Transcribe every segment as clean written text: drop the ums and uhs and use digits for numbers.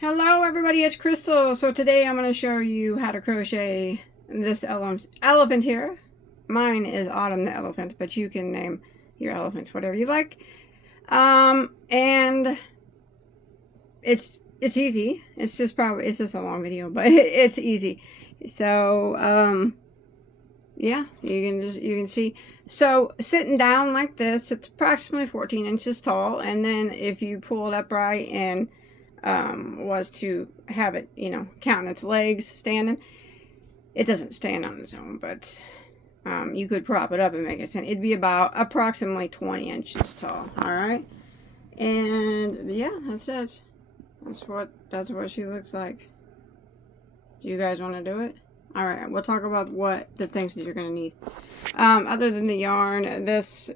Hello everybody, it's Crystal. So today I'm going to show you how to crochet this elephant here. Mine is Autumn the elephant, but you can name your elephants whatever you like. And it's easy. It's just a long video, but it's easy. So yeah, you can see. So sitting down like this, it's approximately 14 inches tall, and then if you pull it upright and was to have it, count its legs standing. It doesn't stand on its own, but you could prop it up and make it stand. It'd be about approximately 20 inches tall. All right, and yeah, that's it. That's what she looks like. Do you guys want to do it? All right, we'll talk about what the things that you're gonna need. Other than the yarn, this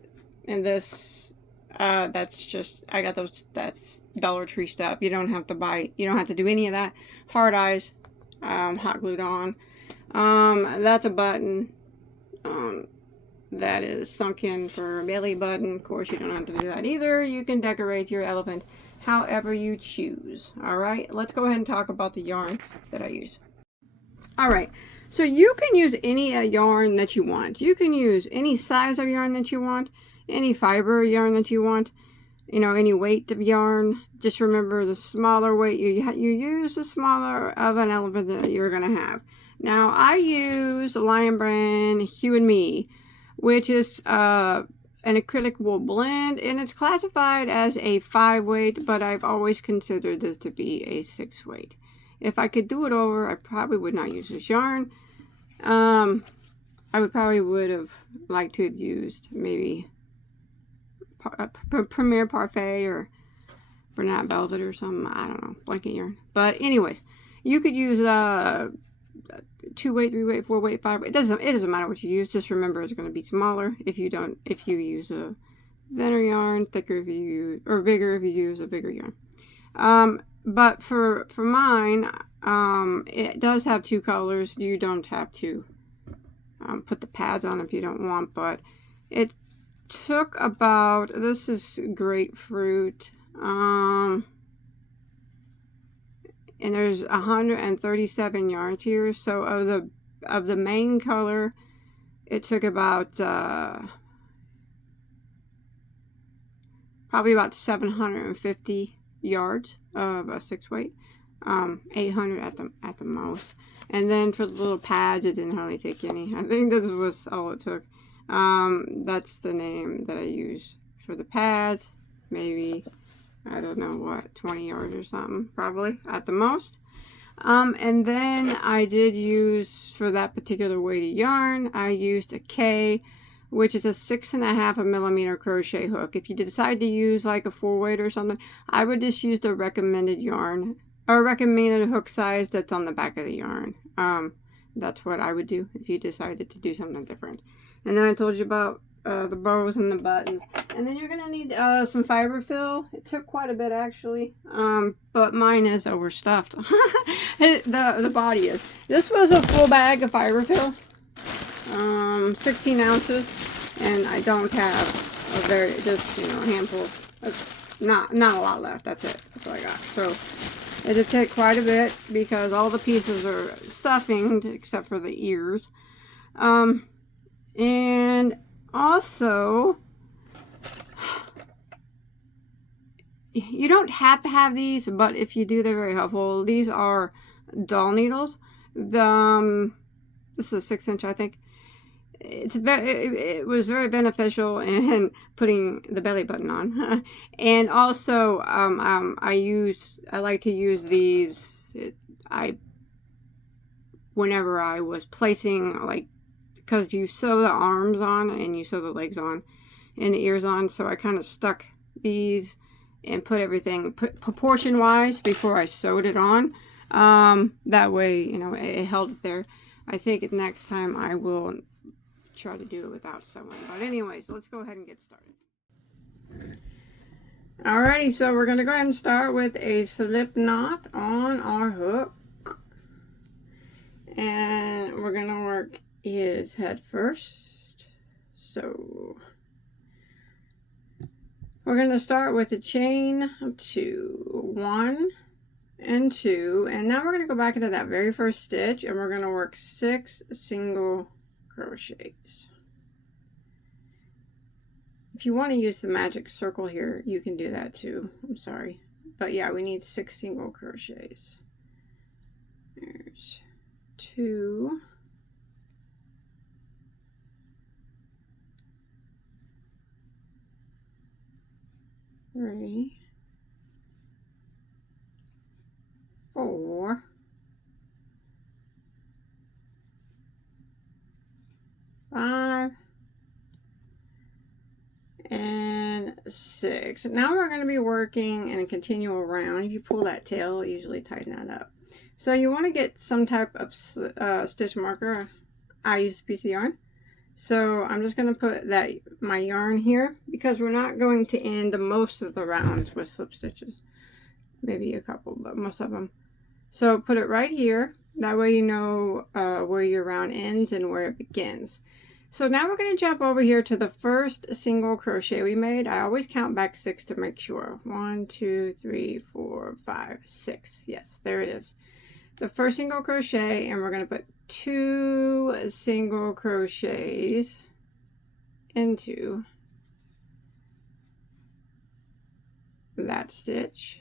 and this, that's just, I got those. That's Dollar Tree stuff. You don't have to buy, you don't have to do any of that. Hard eyes, hot glued on. That's a button that is sunk in for a belly button. Of course, you don't have to do that either. You can decorate your elephant however you choose. All right, let's go ahead and talk about the yarn that I use. All right, so you can use any yarn that you want. You can use any size of yarn that you want, any fiber yarn that you want. Any weight of yarn. Just remember, the smaller weight you use, the smaller of an elephant that you're going to have. Now, I use Lion Brand Hue and Me, which is an acrylic wool blend, and it's classified as a 5 weight, but I've always considered this to be a 6 weight. If I could do it over, I probably would not use this yarn. I would have liked to have used maybe Premier Parfait or Bernat Velvet or something. I don't know, blanket yarn. But anyways, you could use 2 weight, 3 weight, 4 weight, 5 weight. It doesn't matter what you use. Just remember, it's going to be smaller if you use a thinner yarn, thicker if you use, or bigger if you use a bigger yarn. But for mine, it does have 2 colors. You don't have to put the pads on if you don't want, but it took about, this is grapefruit, and there's 137 yarns here. So of the main color, it took about probably about 750 yards of a 6 weight, 800 at the most. And then for the little pads, it didn't hardly take any. I think this was all it took. That's the name that I use for the pads. Maybe, I don't know what, 20 yards or something, probably at the most. And then I did use, for that particular weight of yarn, I used a K, which is a 6.5 millimeter crochet hook. If you decide to use like a 4 weight or something, I would just use the recommended yarn or recommended hook size that's on the back of the yarn. That's what I would do if you decided to do something different. And then I told you about the bows and the buttons. And then you're going to need some fiber fill. It took quite a bit, actually. But mine is overstuffed. The body is. This was a full bag of fiber fill. 16 ounces. And I don't have a handful. Not a lot left. That's it. That's all I got. So it did take quite a bit because all the pieces are stuffing except for the ears. And also, you don't have to have these, but if you do, they're very helpful. These are doll needles. This is a 6 inch, I think. It was very beneficial in putting the belly button on. And also, I like to use these. Whenever I was placing, like, because you sew the arms on and you sew the legs on and the ears on, so I kind of stuck these and put everything proportion wise before I sewed it on. That way, it held it there. I think next time I will try to do it without sewing. But anyways, let's go ahead and get started. Alrighty, so we're going to go ahead and start with a slip knot on our hook. And we're going to work his head first. So we're going to start with a chain of 2. 1, and 2, and now we're going to go back into that very first stitch and we're going to work 6 single crochets. If you want to use the magic circle here, you can do that too. I'm sorry, but yeah, we need 6 single crochets. There's 2, 3, 4, 5, and 6. Now we're going to be working in a continual round. If you pull that tail, it'll usually tighten that up. So you want to get some type of stitch marker. I use a piece of yarn. So I'm just going to put my yarn here because we're not going to end most of the rounds with slip stitches. Maybe a couple, but most of them. So put it right here. That way you know where your round ends and where it begins. So now we're going to jump over here to the first single crochet we made. I always count back 6 to make sure. 1, 2, 3, 4, 5, 6. Yes, there it is. The first single crochet, and we're going to put 2 single crochets into that stitch.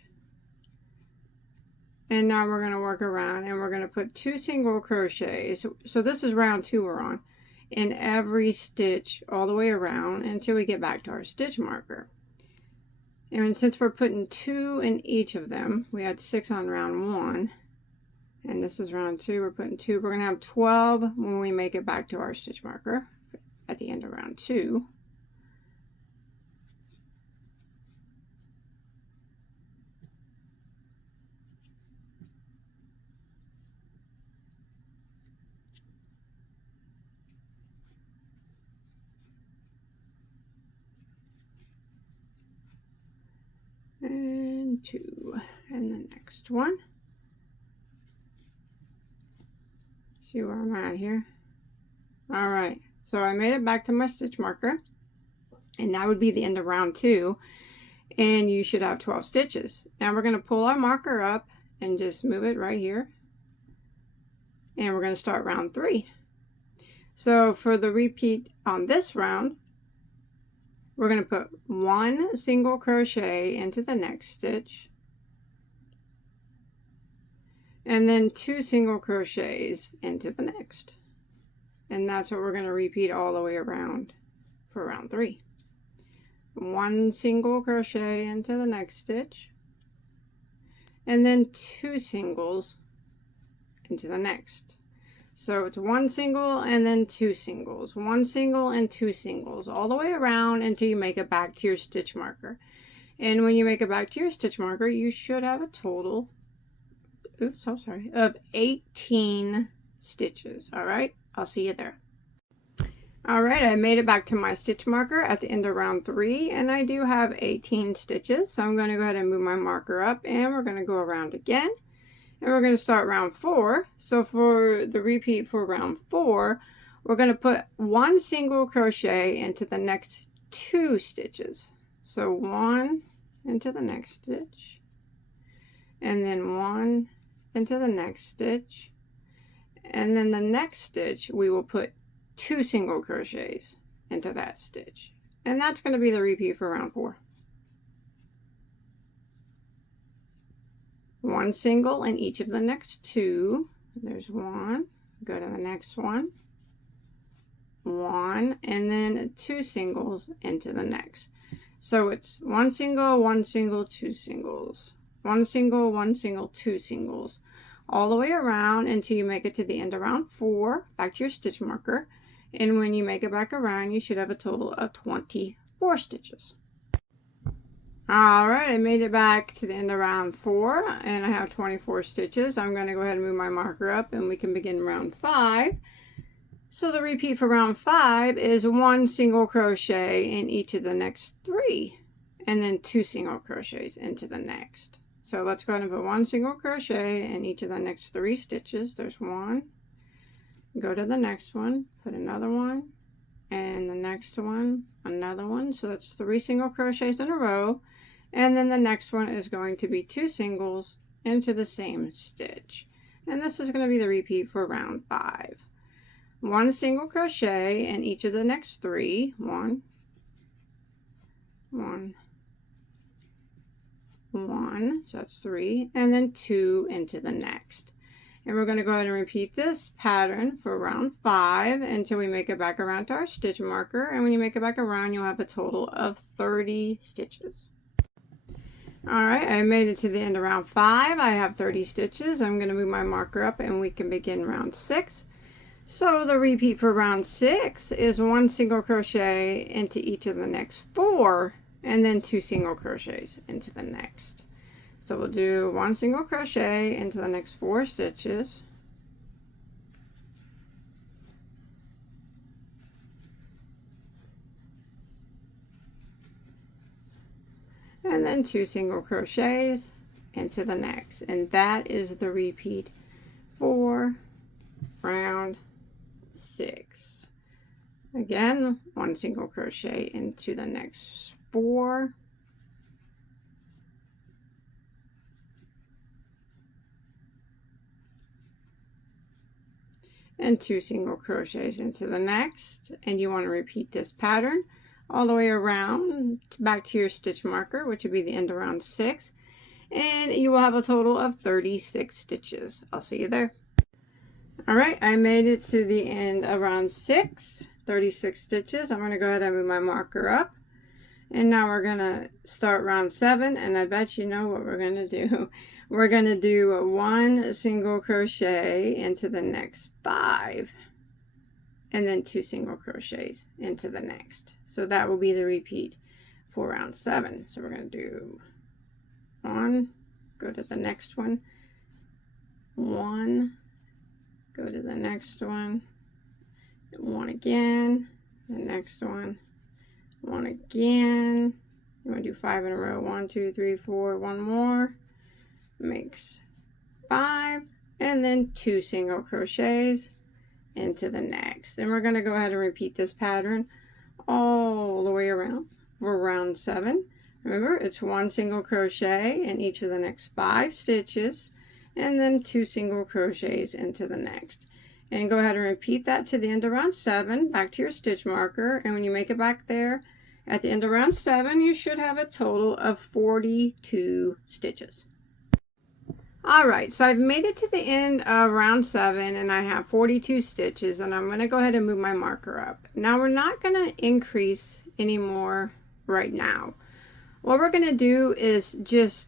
And now we're going to work around and we're going to put 2 single crochets. So this is round 2 we're on, in every stitch all the way around until we get back to our stitch marker. And since we're putting 2 in each of them, we had 6 on round 1. And this is round 2, we're putting 2. We're going to have 12 when we make it back to our stitch marker at the end of round 2. And 2, and the next one. See where I'm at here. All right, so I made it back to my stitch marker, and that would be the end of round 2, and you should have 12 stitches. Now we're going to pull our marker up and just move it right here, and we're going to start round 3. So for the repeat on this round, we're going to put 1 single crochet into the next stitch, and then 2 single crochets into the next. And that's what we're going to repeat all the way around for round 3. 1 single crochet into the next stitch, and then 2 singles into the next. So it's 1 single and then 2 singles, 1 single and 2 singles, all the way around until you make it back to your stitch marker. And when you make it back to your stitch marker, you should have a total, oops, I'm sorry, of 18 stitches. All right, I'll see you there. All right, I made it back to my stitch marker at the end of round 3, and I do have 18 stitches. So I'm going to go ahead and move my marker up, and we're going to go around again. And we're going to start round 4. So for the repeat for round 4, we're going to put 1 single crochet into the next 2 stitches. So 1 into the next stitch, and then 1 into the next stitch, and then the next stitch we will put 2 single crochets into that stitch. And that's going to be the repeat for round 4. 1 single in each of the next 2. There's 1. Go to the next one. 1, and then 2 singles into the next. So it's 1 single, 1 single, 2 singles. 1 single, 1 single, 2 singles. All the way around until you make it to the end of round 4, back to your stitch marker. And when you make it back around, you should have a total of 24 stitches. Alright, I made it back to the end of round 4, and I have 24 stitches. I'm going to go ahead and move my marker up, and we can begin round 5. So the repeat for round 5 is 1 single crochet in each of the next 3, and then 2 single crochets into the next. So let's go ahead and put 1 single crochet in each of the next 3 stitches. There's 1. Go to the next one, put another one, and the next one, another one. So that's 3 single crochets in a row. And then the next one is going to be 2 singles into the same stitch. And this is going to be the repeat for round 5. 1 single crochet in each of the next 3. 1, 1, 1, so that's 3, and then 2 into the next. And we're going to go ahead and repeat this pattern for round 5 until we make it back around to our stitch marker. And when you make it back around, you'll have a total of 30 stitches. Alright, I made it to the end of round 5. I have 30 stitches. I'm going to move my marker up and we can begin round 6. So the repeat for round 6 is 1 single crochet into each of the next 4, and then 2 single crochets into the next. So we'll do 1 single crochet into the next 4 stitches. And then 2 single crochets into the next. And that is the repeat for round 6. Again, 1 single crochet into the next 4. And 2 single crochets into the next. And you want to repeat this pattern all the way around back to your stitch marker, which would be the end of round 6. And you will have a total of 36 stitches. I'll see you there. Alright, I made it to the end of round 6, 36 stitches. I'm going to go ahead and move my marker up. And now we're going to start round 7, and I bet you know what we're going to do. We're going to do 1 single crochet into the next 5, and then 2 single crochets into the next. So that will be the repeat for round 7. So we're going to do 1, go to the next one, 1, go to the next one, 1 again, the next one, 1 again. You want to do 5 in a row. 1, 2, 3, 4, 1 more, makes 5, and then 2 single crochets into the next. And we're going to go ahead and repeat this pattern all the way around for round 7. Remember, it's 1 single crochet in each of the next 5 stitches, and then 2 single crochets into the next. And go ahead and repeat that to the end of round 7, back to your stitch marker. And when you make it back there at the end of round 7, you should have a total of 42 stitches. Alright, so I've made it to the end of round 7 and I have 42 stitches, and I'm going to go ahead and move my marker up. Now we're not going to increase anymore right now. What we're going to do is just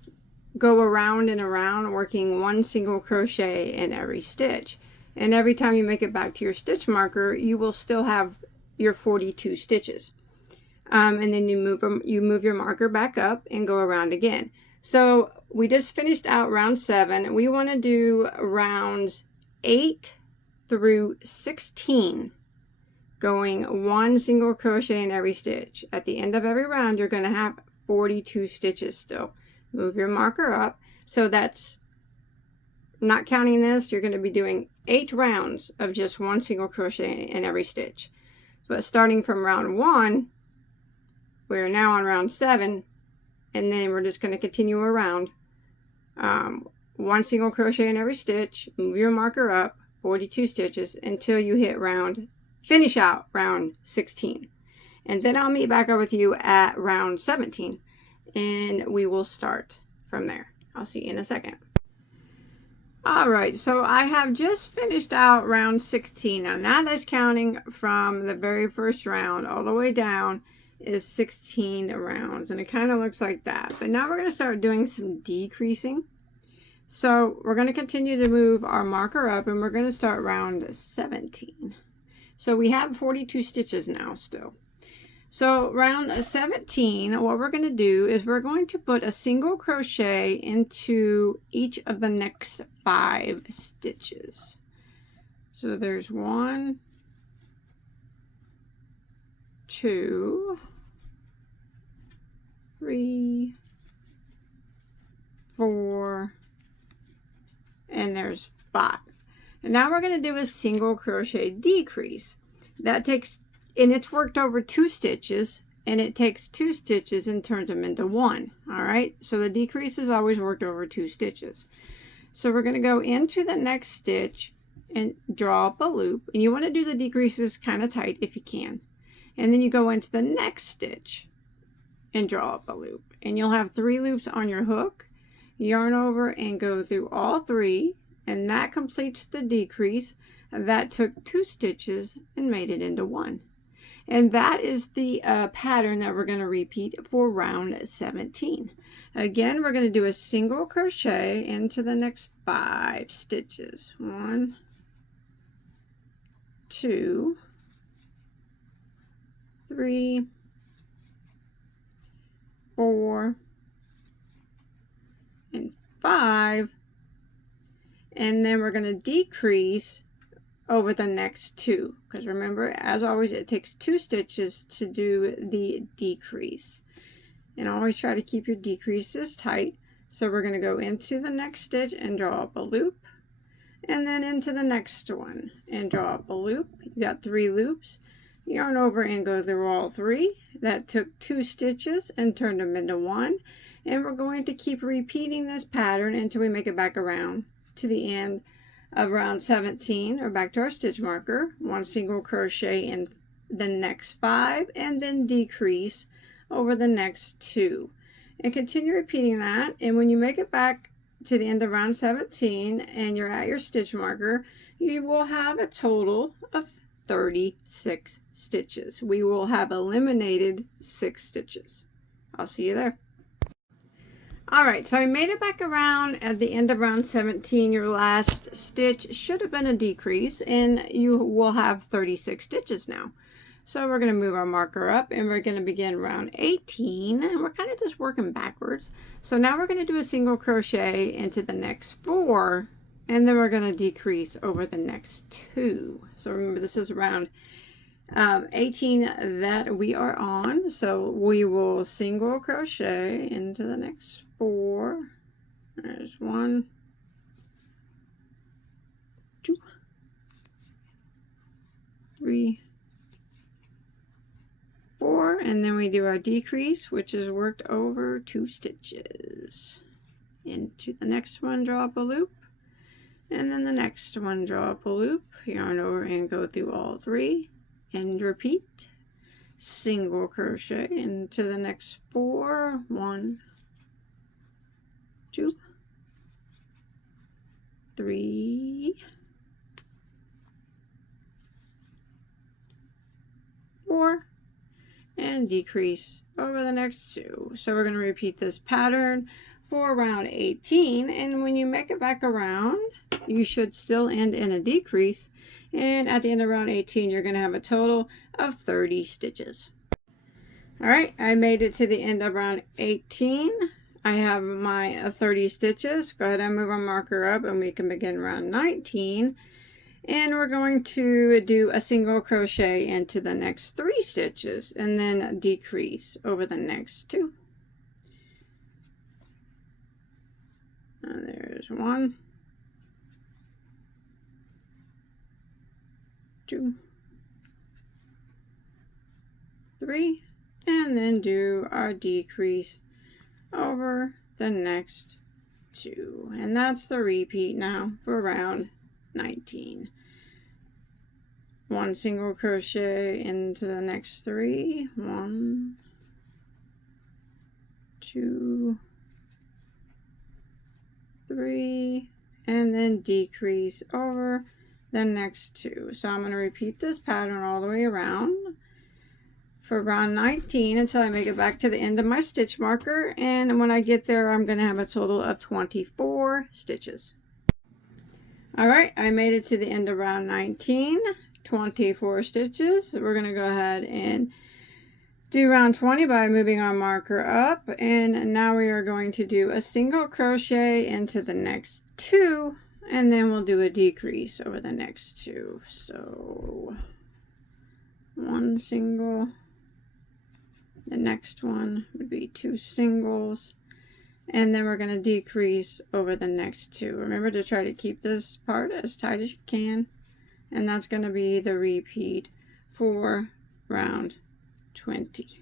go around and around working 1 single crochet in every stitch. And every time you make it back to your stitch marker, you will still have your 42 stitches. And then you move your marker back up and go around again. So we just finished out round 7. We want to do rounds 8 through 16, going 1 single crochet in every stitch. At the end of every round, you're going to have 42 stitches still. Move your marker up. So that's, not counting this, you're going to be doing 8 rounds of just 1 single crochet in every stitch. But starting from round 1, we're now on round 7, and then we're just going to continue around 1 single crochet in every stitch. Move your marker up 42 stitches until you hit finish out round 16. And then I'll meet back up with you at round 17, and we will start from there. I'll see you in a second. Alright, so I have just finished out round 16. Now that's counting from the very first round all the way down is 16 rounds, and it kind of looks like that. But now we're going to start doing some decreasing. So we're going to continue to move our marker up, and we're going to start round 17. So we have 42 stitches now still. So round 17, what we're going to do is we're going to put a single crochet into each of the next 5 stitches. So there's 1, 2, 3, 4, and there's 5. And now we're going to do a single crochet decrease. That takes, and it's worked over 2 stitches, and it takes 2 stitches and turns them into 1. All right, so the decrease is always worked over 2 stitches. So we're going to go into the next stitch and draw up a loop, and you want to do the decreases kind of tight if you can. And then you go into the next stitch and draw up a loop, and you'll have 3 loops on your hook. Yarn over and go through all 3, and that completes the decrease. That took 2 stitches and made it into 1. And that is the pattern that we're going to repeat for round 17. Again, we're going to do a single crochet into the next 5 stitches. 1, 2, 3, 4, and 5. And then we're going to decrease over the next 2, because remember, as always, it takes 2 stitches to do the decrease, and always try to keep your decreases tight. So we're going to go into the next stitch and draw up a loop, and then into the next one and draw up a loop. You got 3 loops. Yarn over and go through all 3. That took 2 stitches and turned them into 1, and we're going to keep repeating this pattern until we make it back around to the end of round 17, or back to our stitch marker. 1 single crochet in the next 5, and then decrease over the next 2, and continue repeating that. And when you make it back to the end of round 17 and you're at your stitch marker, you will have a total of 36 stitches. We will have eliminated 6 stitches. I'll see you there. Alright, so I made it back around at the end of round 17. Your last stitch should have been a decrease, and you will have 36 stitches now. So we're going to move our marker up, and we're going to begin round 18, and we're kind of just working backwards. So now we're going to do a single crochet into the next 4, and then we're going to decrease over the next 2. So remember, this is round 18 that we are on. So we will single crochet into the next 4. There's 1, 2, 3, 4, and then we do our decrease, which is worked over 2 stitches. Into the next one, draw up a loop, and then the next one, draw up a loop, yarn over and go through all 3, and repeat. Single crochet into the next 4. 1, 2, 3, 4, and decrease over the next 2. So we're going to repeat this pattern for round 18, and when you make it back around, you should still end in a decrease, and at the end of round 18 you're going to have a total of 30 stitches. Alright, I made it to the end of round 18. I have my 30 stitches. Go ahead and move our marker up, and we can begin round 19. And we're going to do a single crochet into the next 3 stitches, and then decrease over the next 2. And there's 1, 2, 3, and then do our decrease over the next 2. And that's the repeat now for round 19. 1 single crochet into the next 3. 1, 2, 3, and then decrease over the next 2. So I'm going to repeat this pattern all the way around for round 19 until I make it back to the end of my stitch marker, and when I get there I'm going to have a total of 24 stitches. Alright, I made it to the end of round 19, 24 stitches. We're going to go ahead and do round 20 by moving our marker up, and now we are going to do a single crochet into the next 2, and then we'll do a decrease over the next 2. So 1 single, the next one would be 2 singles, and then we're going to decrease over the next 2. Remember to try to keep this part as tight as you can, and that's going to be the repeat for round 20.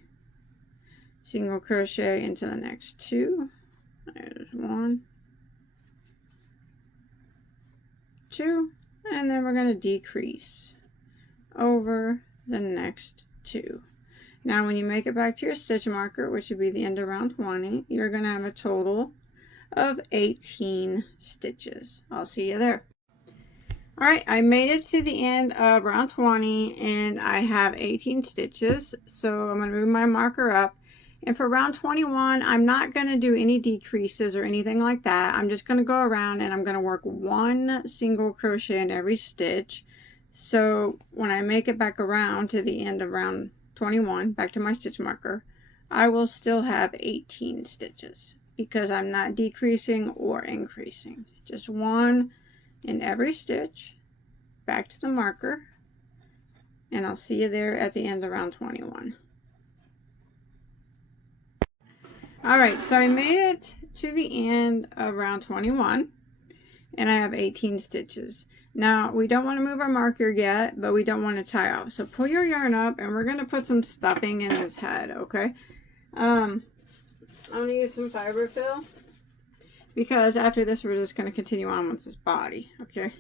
single crochet into the next 2. There's 1, 2, and then we're going to decrease over the next 2. Now when you make it back to your stitch marker, which would be the end of round 20, you're going to have a total of 18 stitches. I'll see you there. Alright, I made it to the end of round 20 and I have 18 stitches. So I'm going to move my marker up. And for round 21, I'm not going to do any decreases or anything like that. I'm just going to go around and I'm going to work 1 single crochet in every stitch. So when I make it back around to the end of round 21, back to my stitch marker, I will still have 18 stitches because I'm not decreasing or increasing. Just 1 in every stitch, back to the marker, and I'll see you there at the end of round 21. Alright, so I made it to the end of round 21 and I have 18 stitches. Now we don't want to move our marker yet, but we don't want to tie off. So pull your yarn up and we're going to put some stuffing in his head, okay? I'm going to use some fiber fill because after this we're just going to continue on with his body, okay?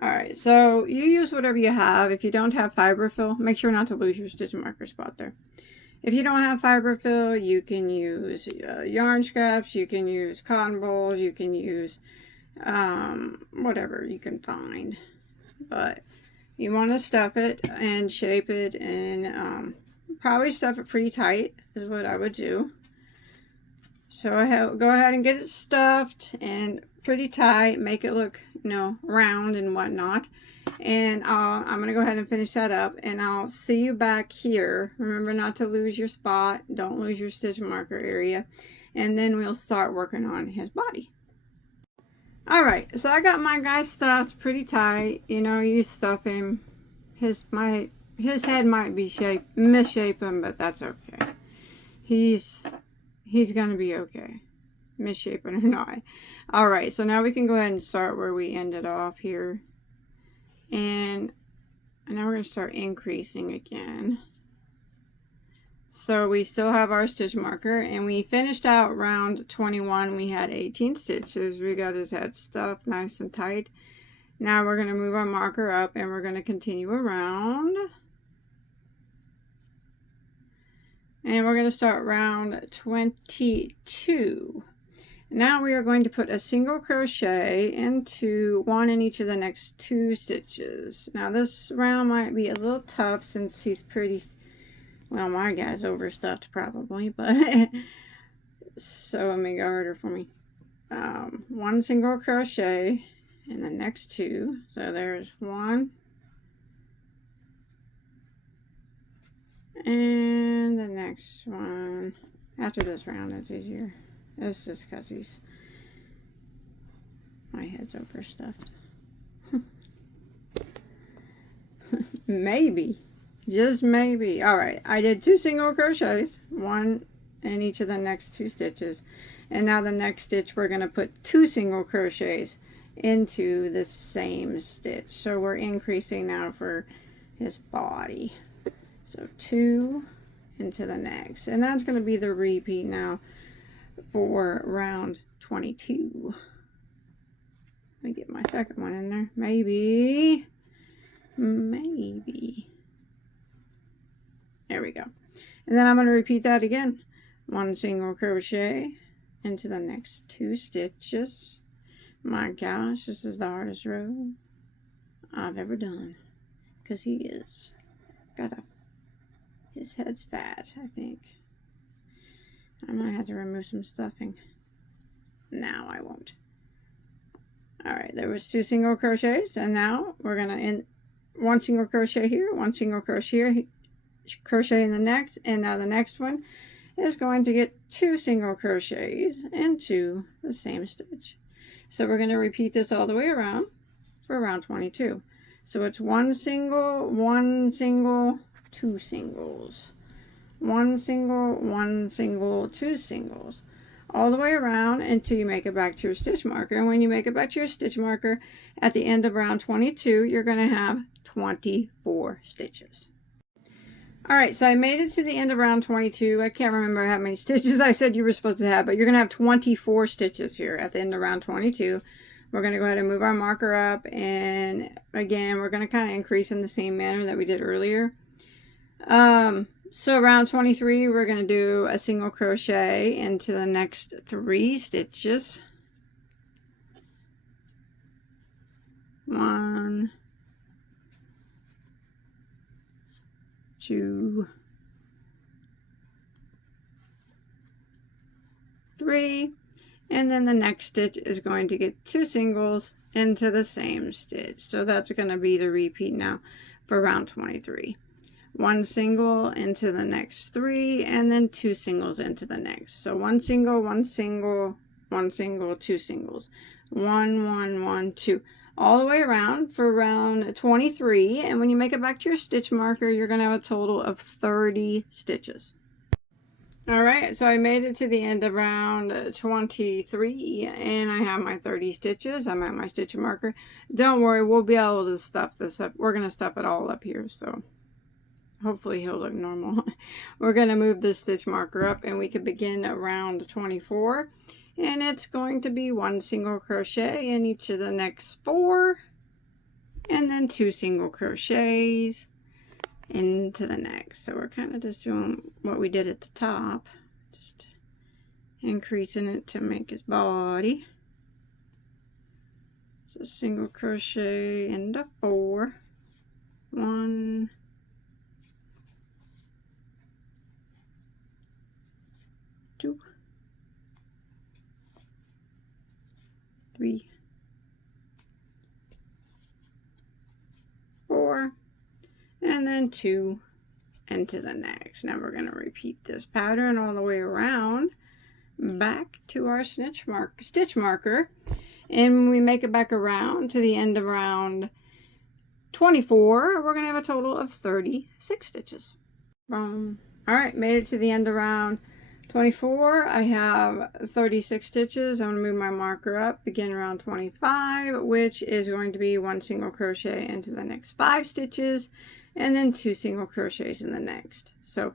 Alright, so you use whatever you have. If you don't have fiber fill, make sure not to lose your stitch marker spot there. If you don't have fiber fill, you can use yarn scraps, you can use cotton balls, you can use whatever you can find. But you want to stuff it and shape it and probably stuff it pretty tight is what I would do. So go ahead and get it stuffed and pretty tight, make it look, you know, round and whatnot. And I'm going to go ahead and finish that up and I'll see you back here. Remember not to lose your spot. Don't lose your stitch marker area. And then we'll start working on his body. Alright, so I got my guy stuffed pretty tight. You know, you stuff him. His head might be misshapen, but that's okay. He's going to be okay. Misshapen or not. Alright, so now we can go ahead and start where we ended off here. And now we're going to start increasing again. So we still have our stitch marker and we finished out round 21. We had 18 stitches. We got his head stuffed nice and tight. Now we're going to move our marker up and we're going to continue around. And we're going to start round 22. Now we are going to put a single crochet into 1 in each of the next 2 stitches. Now this round might be a little tough since he's pretty, well, my guy's overstuffed probably, but so it may go harder for me. 1 single crochet in the next 2. So there's 1. And the next one. After this round it's easier. It's just because my head's overstuffed. Maybe. Just maybe. Alright, I did 2 single crochets. 1 in each of the next 2 stitches. And now the next stitch we're going to put 2 single crochets into the same stitch. So we're increasing now for his body. So 2 into the next. And that's going to be the repeat now for round 22. Let me get my second one in there. Maybe. There we go. And then I'm going to repeat that again. 1 single crochet into the next 2 stitches. My gosh, this is the hardest row I've ever done. Because he is. His head's fat, I think. I might have to remove some stuffing. Now I won't. Alright, there was 2 single crochets, and now we're going to end 1 single crochet here, 1 single crochet in the next, and now the next one is going to get 2 single crochets into the same stitch. So we're going to repeat this all the way around for round 22. So it's 1 single, 1 single, 2 singles. 1 single, 1 single, 2 singles, all the way around until you make it back to your stitch marker. And when you make it back to your stitch marker at the end of round 22, you're going to have 24 stitches. Alright, so I made it to the end of round 22. I can't remember how many stitches I said you were supposed to have, but you're going to have 24 stitches here at the end of round 22. We're going to go ahead and move our marker up, and again, we're going to kind of increase in the same manner that we did earlier. So round 23, we're going to do a single crochet into the next 3 stitches. 1, 2, 3, and then the next stitch is going to get 2 singles into the same stitch. So that's going to be the repeat now for round 23. 1 single into the next 3, and then 2 singles into the next. So 1 single, 1 single, 1 single, 2 singles. 1, 1, 1, 2. All the way around for round 23, and when you make it back to your stitch marker, you're going to have a total of 30 stitches. Alright, so I made it to the end of round 23, and I have my 30 stitches. I'm at my stitch marker. Don't worry, we'll be able to stuff this up. We're going to stuff it all up here, so hopefully he'll look normal. We're going to move this stitch marker up, and we can begin round 24. And it's going to be 1 single crochet in each of the next 4, and then 2 single crochets into the next. So we're kind of just doing what we did at the top, just increasing it to make his body. So single crochet into 4, 1, 2, 3, 4, and then 2 into the next. Now we're going to repeat this pattern all the way around back to our stitch marker, and when we make it back around to the end of round 24, we're going to have a total of 36 stitches. Alright, made it to the end of round 24. I have 36 stitches. I'm going to move my marker up, begin round 25, which is going to be 1 single crochet into the next 5 stitches, and then 2 single crochets in the next. So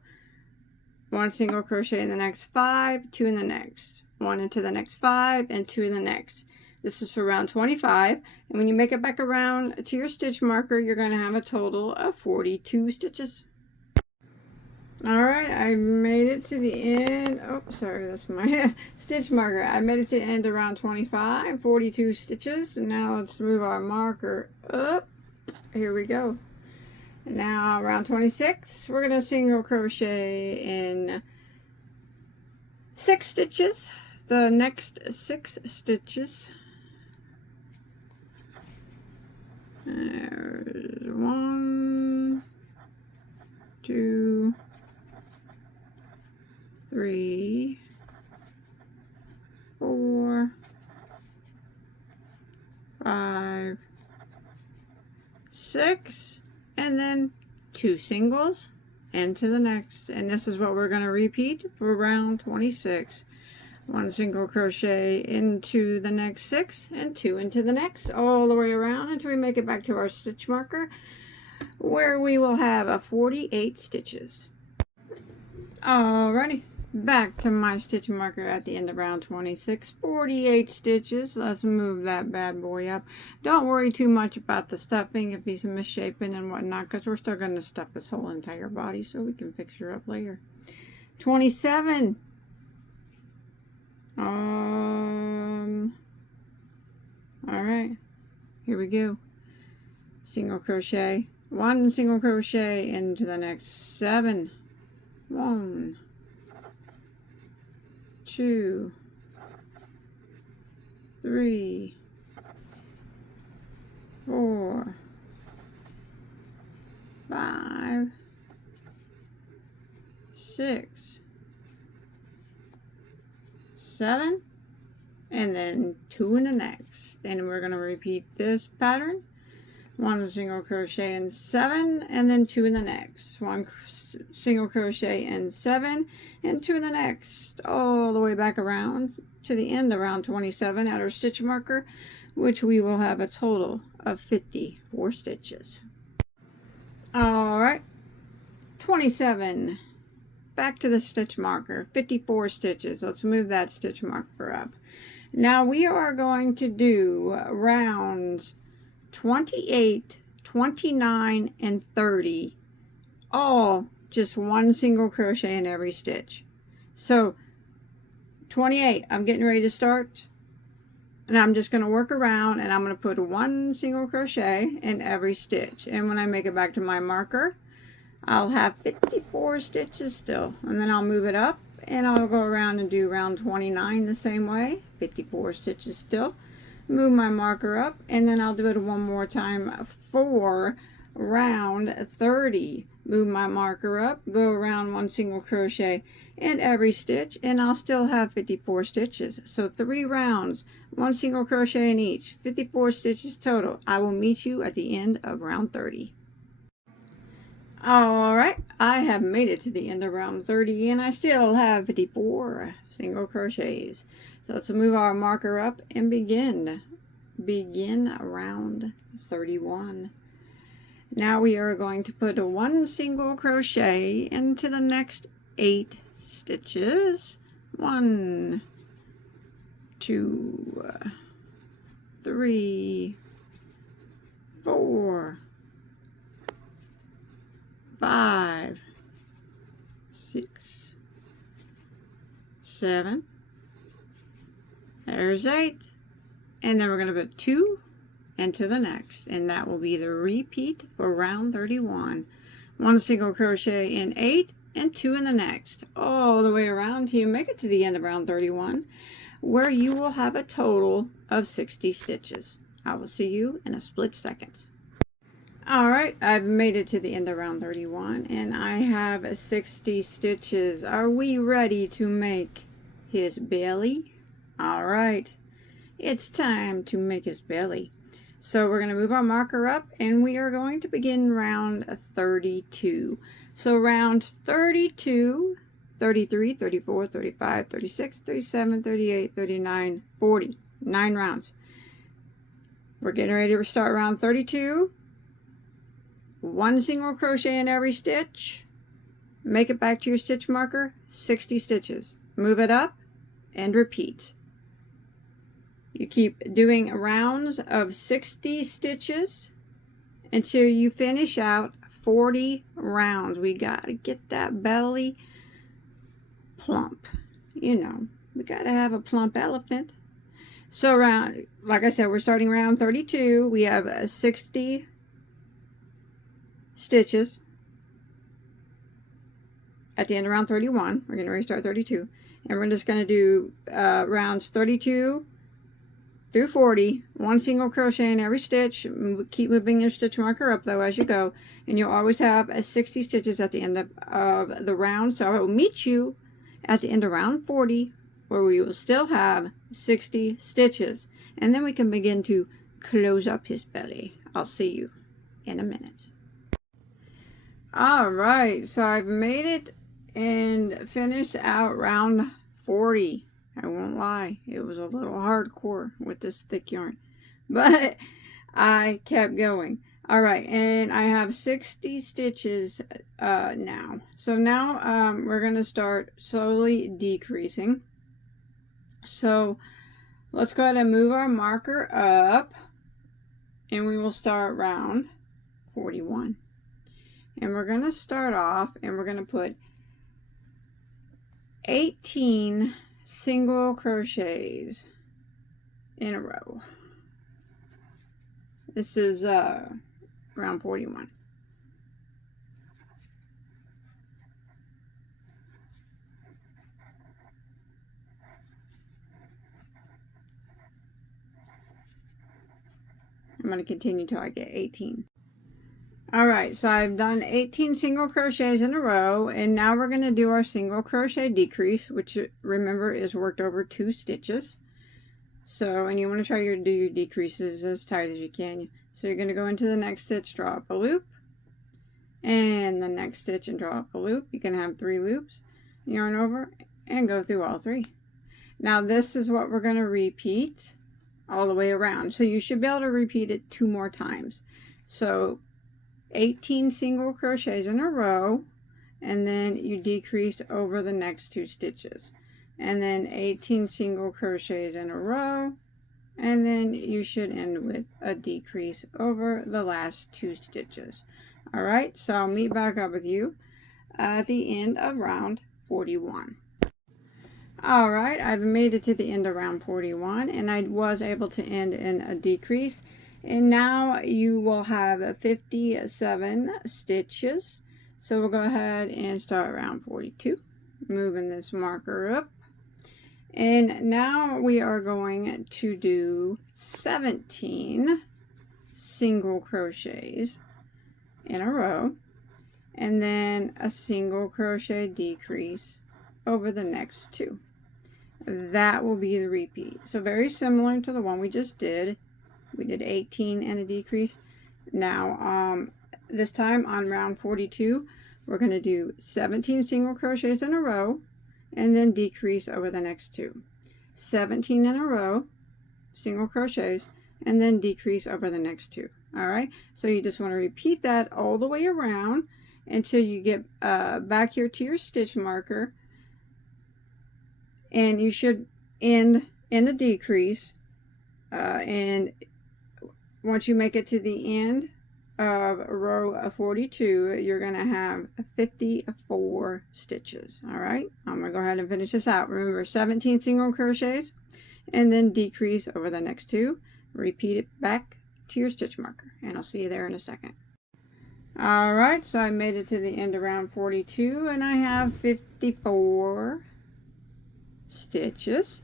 1 single crochet in the next 5, 2 in the next, 1 into the next 5, and 2 in the next. This is for round 25, and when you make it back around to your stitch marker, you're going to have a total of 42 stitches. Alright, I made it to the end. Oh, sorry, that's my stitch marker. I made it to the end of round 25, 42 stitches. And now let's move our marker up. Here we go. And now round 26, we're going to single crochet in 6 stitches. The next 6 stitches. There's 1, 2, 3, 4, 5, 6, and then 2 singles into the next. And this is what we're going to repeat for round 26. 1 single crochet into the next 6 and 2 into the next, all the way around until we make it back to our stitch marker, where we will have 48 stitches. Alrighty. Back to my stitch marker at the end of round 26, 48 stitches. Let's move that bad boy up. Don't worry too much about the stuffing if he's misshapen and whatnot, because we're still going to stuff his whole entire body so we can fix her up later. 27. Alright, here we go. Single crochet, 1 single crochet into the next 7. 1, 2, 3, 4, 5, 6, 7, and then 2 in the next. And we're going to repeat this pattern. 1 single crochet in 7, and then 2 in the next. 1 single crochet in 7, and 2 in the next, all the way back around to the end of round 27 at our stitch marker, which we will have a total of 54 stitches. Alright, 27. Back to the stitch marker, 54 stitches. Let's move that stitch marker up. Now we are going to do rounds 28, 29, and 30, all just one single crochet in every stitch. So 28, I'm getting ready to start, and I'm just going to work around, and I'm going to put one single crochet in every stitch. And when I make it back to my marker, I'll have 54 stitches still, and then I'll move it up, and I'll go around and do round 29 the same way, 54 stitches still, move my marker up, and then I'll do it one more time for round 30. Move my marker up, go around one single crochet in every stitch, and I'll still have 54 stitches. So 3 rounds, one single crochet in each, 54 stitches total. I will meet you at the end of round 30. Alright, I have made it to the end of round 30, and I still have 54 single crochets. So let's move our marker up and begin round 31. Now we are going to put one single crochet into the next 8 stitches. 1, 2, 3, 4, 5, 6, 7, there's 8, and then we're going to put 2 into the next, and that will be the repeat for round 31. One single crochet in 8 and 2 in the next, all the way around till you make it to the end of round 31, where you will have a total of 60 stitches. I will see you in a split second. Alright, I've made it to the end of round 31, and I have 60 stitches. Are we ready to make his belly? Alright, it's time to make his belly. So we're going to move our marker up, and we are going to begin round 32. So round 32, 33, 34, 35, 36, 37, 38, 39, 40. 9 rounds. We're getting ready to start round 32. One single crochet in every stitch, make it back to your stitch marker, 60 stitches, move it up, and repeat. You keep doing rounds of 60 stitches until you finish out 40 rounds. We got to get that belly plump. You know, we got to have a plump elephant. So like I said, we're starting round 32. We have 60 stitches at the end of round 31. We're going to restart 32, and we're just going to do rounds 32 through 40, one single crochet in every stitch. Keep moving your stitch marker up though as you go, and you'll always have 60 stitches at the end of the round. So I will meet you at the end of round 40, where we will still have 60 stitches, and then we can begin to close up his belly. I'll see you in a minute. Alright, so I've made it and finished out round 40. I won't lie, it was a little hardcore with this thick yarn, but I kept going. Alright, and I have 60 stitches now. So now we're going to start slowly decreasing. So let's go ahead and move our marker up, and we will start round 41. And we're going to start off, and we're going to put 18 single crochets in a row. This is round 41. I'm going to continue till I get 18. Alright, so I've done 18 single crochets in a row, and now we're going to do our single crochet decrease, which remember is worked over 2 stitches. So, and you want to try to do your decreases as tight as you can. So you're going to go into the next stitch, draw up a loop, and the next stitch and draw up a loop. You can have 3 loops, yarn over, and go through all 3. Now this is what we're going to repeat all the way around. So you should be able to repeat it 2 more times. So 18 single crochets in a row, and then you decrease over the next 2 stitches, and then 18 single crochets in a row, and then you should end with a decrease over the last 2 stitches. All right, so I'll meet back up with you at the end of round 41. All right, I've made it to the end of round 41, and I was able to end in a decrease, and now you will have 57 stitches. So we'll go ahead and start round 42, moving this marker up. And now we are going to do 17 single crochets in a row, and then a single crochet decrease over the next 2. That will be the repeat. So very similar to the one we just did. We did 18 and a decrease. Now, this time on round 42, we're going to do 17 single crochets in a row, and then decrease over the next 2. 17 in a row, single crochets, and then decrease over the next 2. All right, so you just want to repeat that all the way around until you get back here to your stitch marker, and you should end in a decrease, and once you make it to the end of row 42, you're going to have 54 stitches. All right, I'm going to go ahead and finish this out. Remember, 17 single crochets, and then decrease over the next 2. Repeat it back to your stitch marker, and I'll see you there in a second. All right, so I made it to the end of round 42, and I have 54 stitches.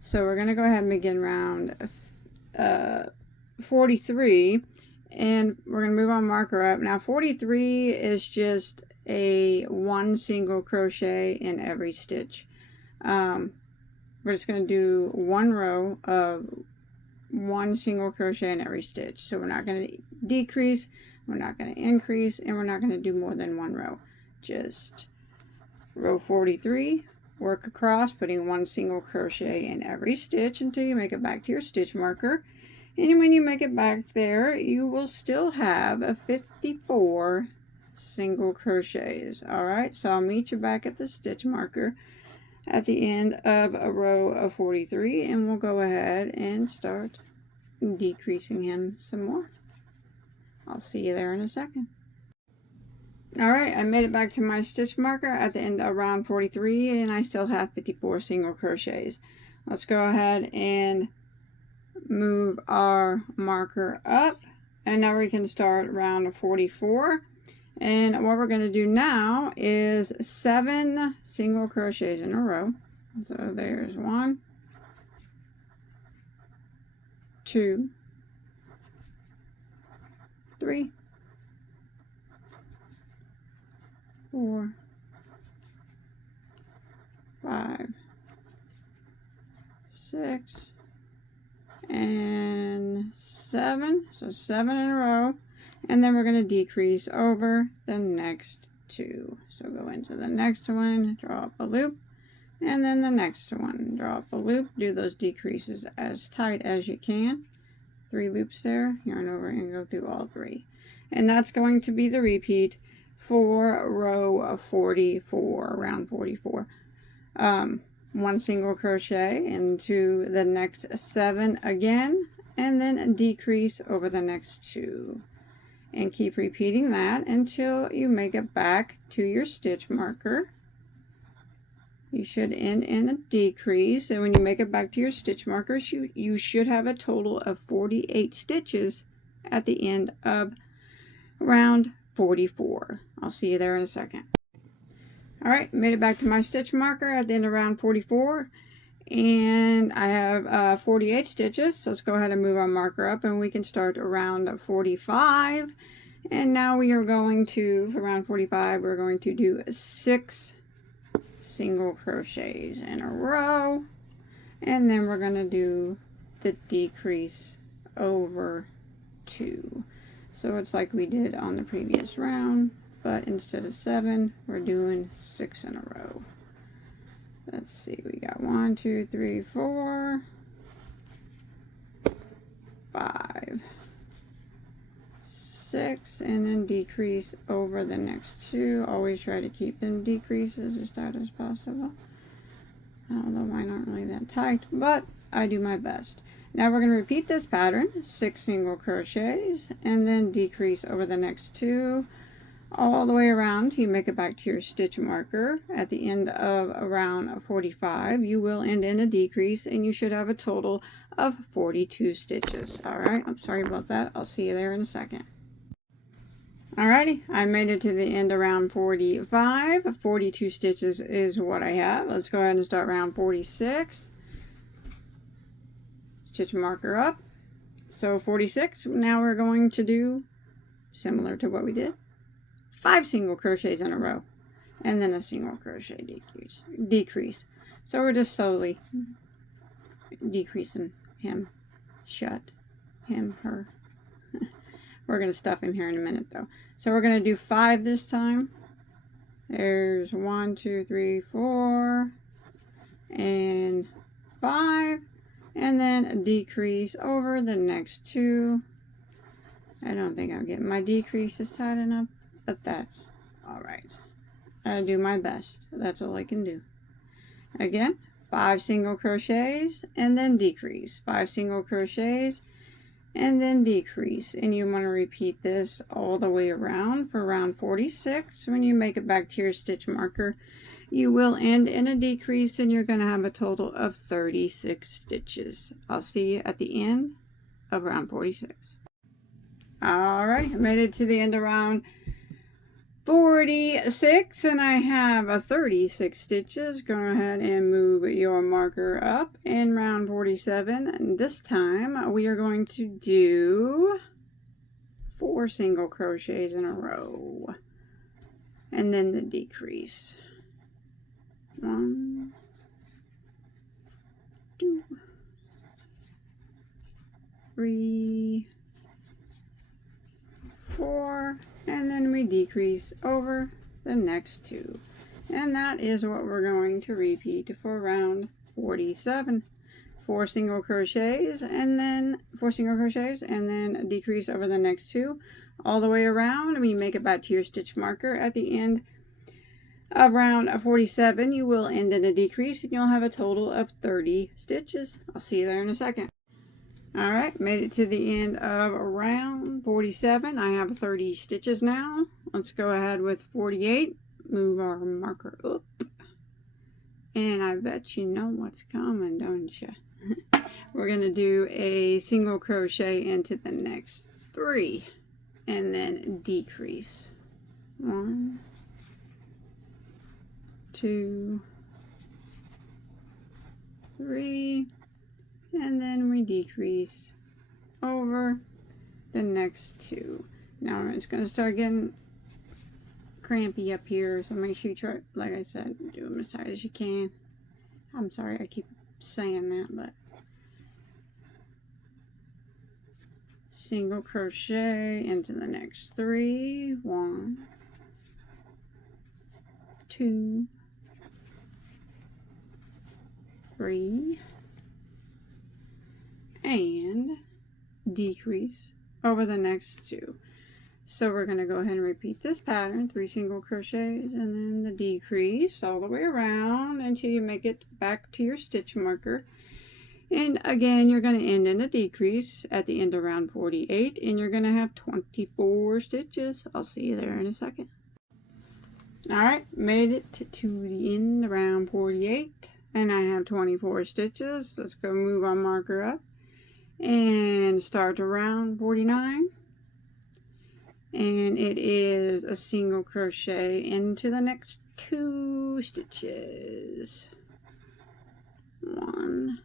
So we're going to go ahead and begin round 43, and we're going to move our marker up. Now 43 is just a 1 single crochet in every stitch. We're just going to do 1 row of 1 single crochet in every stitch. So we're not going to decrease, we're not going to increase, and we're not going to do more than 1 row. Just row 43, work across, putting 1 single crochet in every stitch until you make it back to your stitch marker. And when you make it back there, you will still have 54 single crochets. All right, so I'll meet you back at the stitch marker at the end of a row of 43, and we'll go ahead and start decreasing him some more. I'll see you there in a second. All right, I made it back to my stitch marker at the end of round 43, and I still have 54 single crochets. Let's go ahead and move our marker up, and now we can start round 44. And what we're going to do now is 7 single crochets in a row. So there's 1, 2, 3, 4, 5, 6, and 7. So 7 in a row. And then we're going to decrease over the next 2. So go into the next one, draw up a loop, and then the next one, draw up a loop. Do those decreases as tight as you can. 3 loops there, yarn over and go through all 3. And that's going to be the repeat for row 44, round 44. 1 single crochet into the next 7 again, and then decrease over the next 2. And keep repeating that until you make it back to your stitch marker. You should end in a decrease, and when you make it back to your stitch markers, you should have a total of 48 stitches at the end of round 44. I'll see you there in a second. All right, made it back to my stitch marker at the end of round 44, and I have 48 stitches. So let's go ahead and move our marker up, and we can start around 45. And now we are going to, for round 45, we're going to do 6 single crochets in a row, and then we're going to do the decrease over 2. So it's like we did on the previous round, but instead of 7, we're doing 6 in a row. Let's see, we got 1, 2, 3, 4, 5, 6 and then decrease over the next 2. Always try to keep them decreases as tight as possible, although mine aren't really that tight, but I do my best. Now we're going to repeat this pattern, 6 single crochets and then decrease over the next 2 all the way around. You make it back to your stitch marker. At the end of round 45 you will end in a decrease and you should have a total of 42 stitches. Alright, I'm sorry about that. I'll see you there in a second. Alrighty, I made it to the end of round 45. 42 stitches is what I have. Let's go ahead and start round 46. Stitch marker up. So 46, now we're going to do similar to what we did. 5 single crochets in a row and then a single crochet decrease. So we're just slowly decreasing him shut, him, her. We're going to stuff him here in a minute though. So we're going to do 5 this time. There's 1, 2, 3, 4 and 5, and then a decrease over the next 2. I don't think I'm getting my decreases tight enough, but that's alright. I do my best. That's all I can do. Again, 5 single crochets and then decrease. 5 single crochets and then decrease. And you want to repeat this all the way around for round 46. When you make it back to your stitch marker, you will end in a decrease and you're going to have a total of 36 stitches. I'll see you at the end of round 46. Alright, I made it to the end of round 46 and I have 36 stitches. Go ahead and move your marker up in round 47, and this time we are going to do 4 single crochets in a row and then the decrease. 1, 2, 3, 4, and then we decrease over the next 2, and that is what we're going to repeat for round 47. 4 single crochets and then a decrease over the next 2 all the way around. When you make it back to your stitch marker at the end of round 47, you will end in a decrease and you'll have a total of 30 stitches. I'll see you there in a second. Alright, made it to the end of round 47. I have 30 stitches now. Let's go ahead with 48. Move our marker up. And I bet you know what's coming, don't you? We're going to do a single crochet into the next 3. And then decrease. 1, 2, 3. And then we decrease over the next 2. Now it's going to start getting crampy up here, so make sure you try, like I said, do them as tight as you can. I'm sorry I keep saying that, but single crochet into the next 3. 1, 2, 3, and decrease over the next 2. So we're going to go ahead and repeat this pattern, 3 single crochets and then the decrease all the way around until you make it back to your stitch marker. And again, you're going to end in a decrease at the end of round 48 and you're going to have 24 stitches. I'll see you there in a second. Alright, made it to the end of round 48 and I have 24 stitches. Let's go move our marker up and start around 49, and it is a single crochet into the next 2 stitches. 1,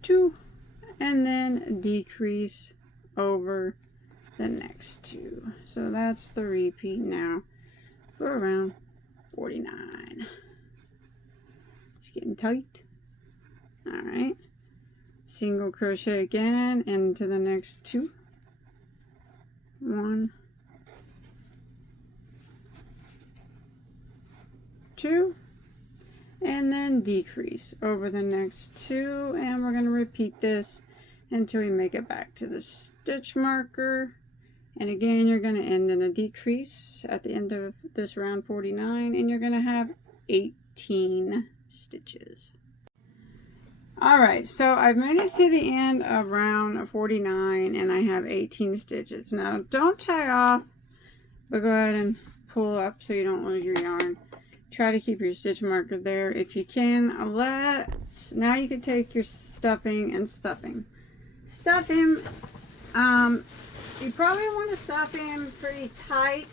2, and then decrease over the next 2. So that's the repeat now for around 49. It's getting tight. Alright, single crochet again into the next 2. 1, 2, and then decrease over the next 2, and we're going to repeat this until we make it back to the stitch marker. And again, you're going to end in a decrease at the end of this round 49, and you're going to have 18 stitches. Alright, so I've made it to the end of round 49, and I have 18 stitches. Now, don't tie off, but go ahead and pull up so you don't lose your yarn. Try to keep your stitch marker there if you can. Now you can take your stuffing and stuff him. Stuff him, you probably want to stuff him pretty tight,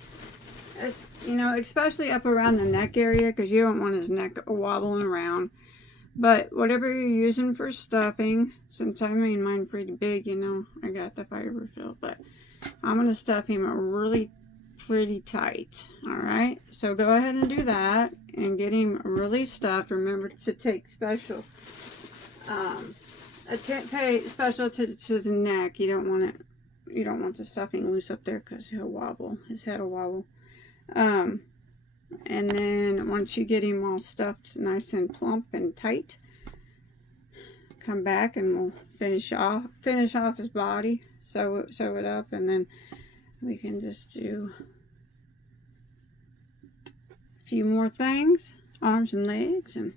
you know, especially up around the neck area, because you don't want his neck wobbling around. But whatever you're using for stuffing, since I made mine pretty big, you know, I got the fiber fill, but I'm going to stuff him really pretty tight. Alright, so go ahead and do that and get him really stuffed. Remember to take special pay special to his neck. You don't want the stuffing loose up there because he'll wobble. His head will wobble. And then once you get him all stuffed nice and plump and tight, come back and we'll finish off his body, sew it up, and then we can just do a few more things, arms and legs, and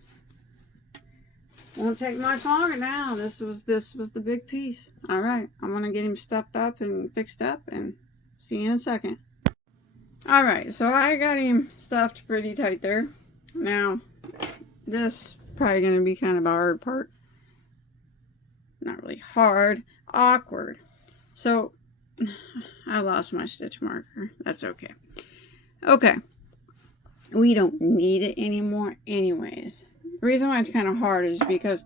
won't take much longer now. This was the big piece. All right, I'm gonna get him stuffed up and fixed up, and see you in a second. All right, so I got him stuffed pretty tight there. Now, this probably gonna be kind of a hard part. Not really hard, awkward. So I lost my stitch marker. That's okay. Okay, we don't need it anymore anyways. The reason why it's kind of hard is because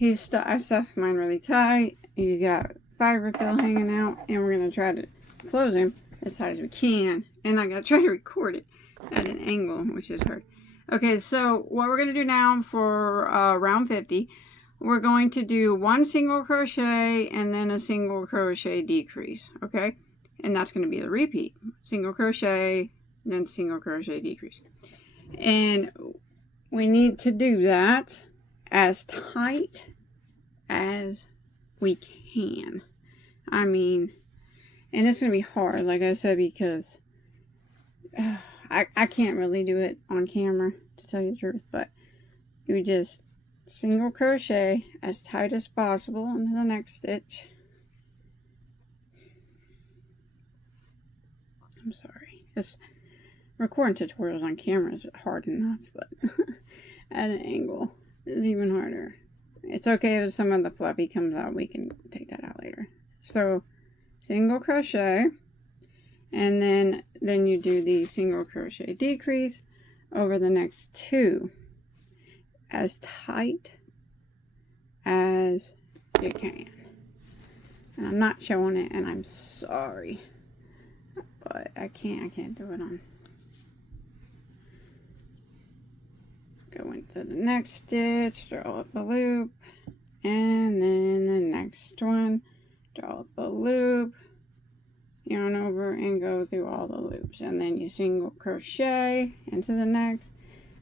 I stuffed mine really tight. He's got fiber fill hanging out, and we're gonna try to close him as tight as we can. And I gotta try to record it at an angle, which is hard. Okay, so what we're gonna do now for round 50, we're going to do one single crochet and then a single crochet decrease. Okay, and that's going to be the repeat. Single crochet, then single crochet decrease. And we need to do that as tight as we can. I mean, and it's going to be hard, like I said, because I can't really do it on camera, to tell you the truth, but you just single crochet as tight as possible into the next stitch. I'm sorry, this recording tutorials on camera is hard enough, but at an angle is even harder. It's okay if some of the fluffy comes out, we can take that out later. So single crochet, and then you do the single crochet decrease over the next two as tight as you can. And I'm not showing it, and I'm sorry, but I can't do it on. Go into the next stitch, draw up a loop, and then the next one, draw up a loop, yarn over, and go through all the loops, and then you single crochet into the next,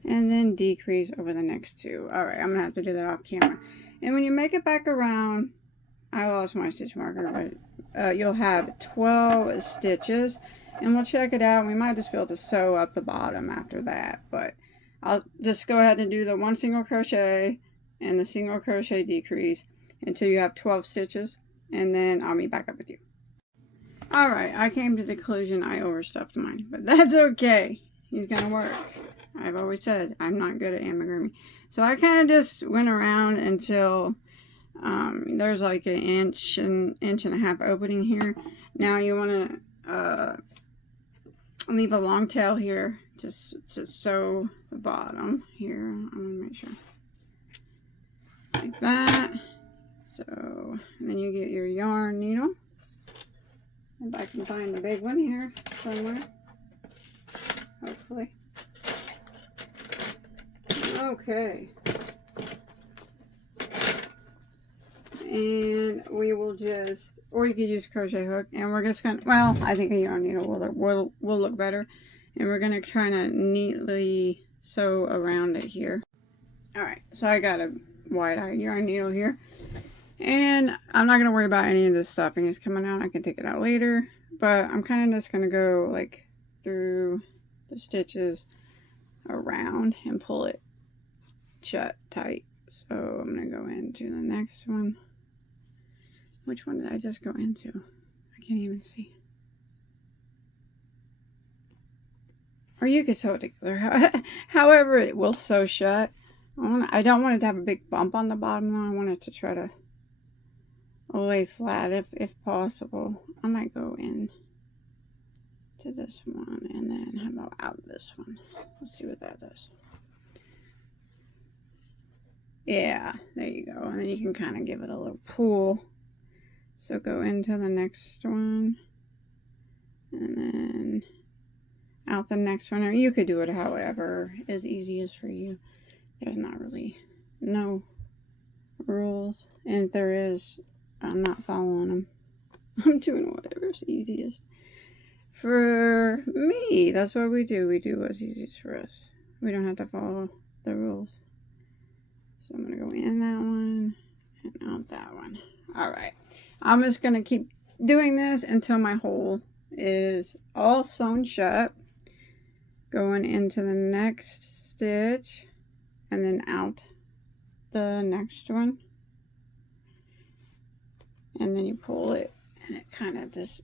and then decrease over the next two. Alright, I'm gonna have to do that off camera. And when you make it back around, I lost my stitch marker, but you'll have 12 stitches, and we'll check it out. We might just be able to sew up the bottom after that, but I'll just go ahead and do the one single crochet and the single crochet decrease until you have 12 stitches, and then I'll be back up with you. Alright, I came to the conclusion I overstuffed mine, but that's okay. He's gonna work. I've always said I'm not good at amigurumi. So I kind of just went around until there's like an inch and a half opening here. Now you want to leave a long tail here to sew the bottom here. I'm gonna make sure like that. So then you get your yarn needle. If I can find the big one here somewhere, hopefully. Okay. And we will just, or you could use a crochet hook, and we're just gonna, well, I think a yarn needle will look better, and we're gonna try to neatly sew around it here. All right, so I got a wide-eyed yarn needle here, And I'm not going to worry about any of this stuffing is coming out. I can take it out later. But I'm kind of just going to go like through the stitches around and pull it shut tight. So I'm going to go into the next one. Which one did I just go into? I can't even see. Or you could sew it together. However, it will sew shut. I don't want it to have a big bump on the bottom though. I want it to try to lay flat if possible. I might go in to this one and then how about out this one? Let's see what that does. Yeah, there you go. And then you can kind of give it a little pull. So go into the next one and then out the next one. Or you could do it however as easy as for you. There's not really no rules. And if there is, I'm not following them. I'm doing whatever's easiest for me. That's what we do. We do what's easiest for us. We don't have to follow the rules. So I'm going to go in that one and out that one. Alright. I'm just going to keep doing this until my hole is all sewn shut. Going into the next stitch and then out the next one. And then you pull it and it kind of just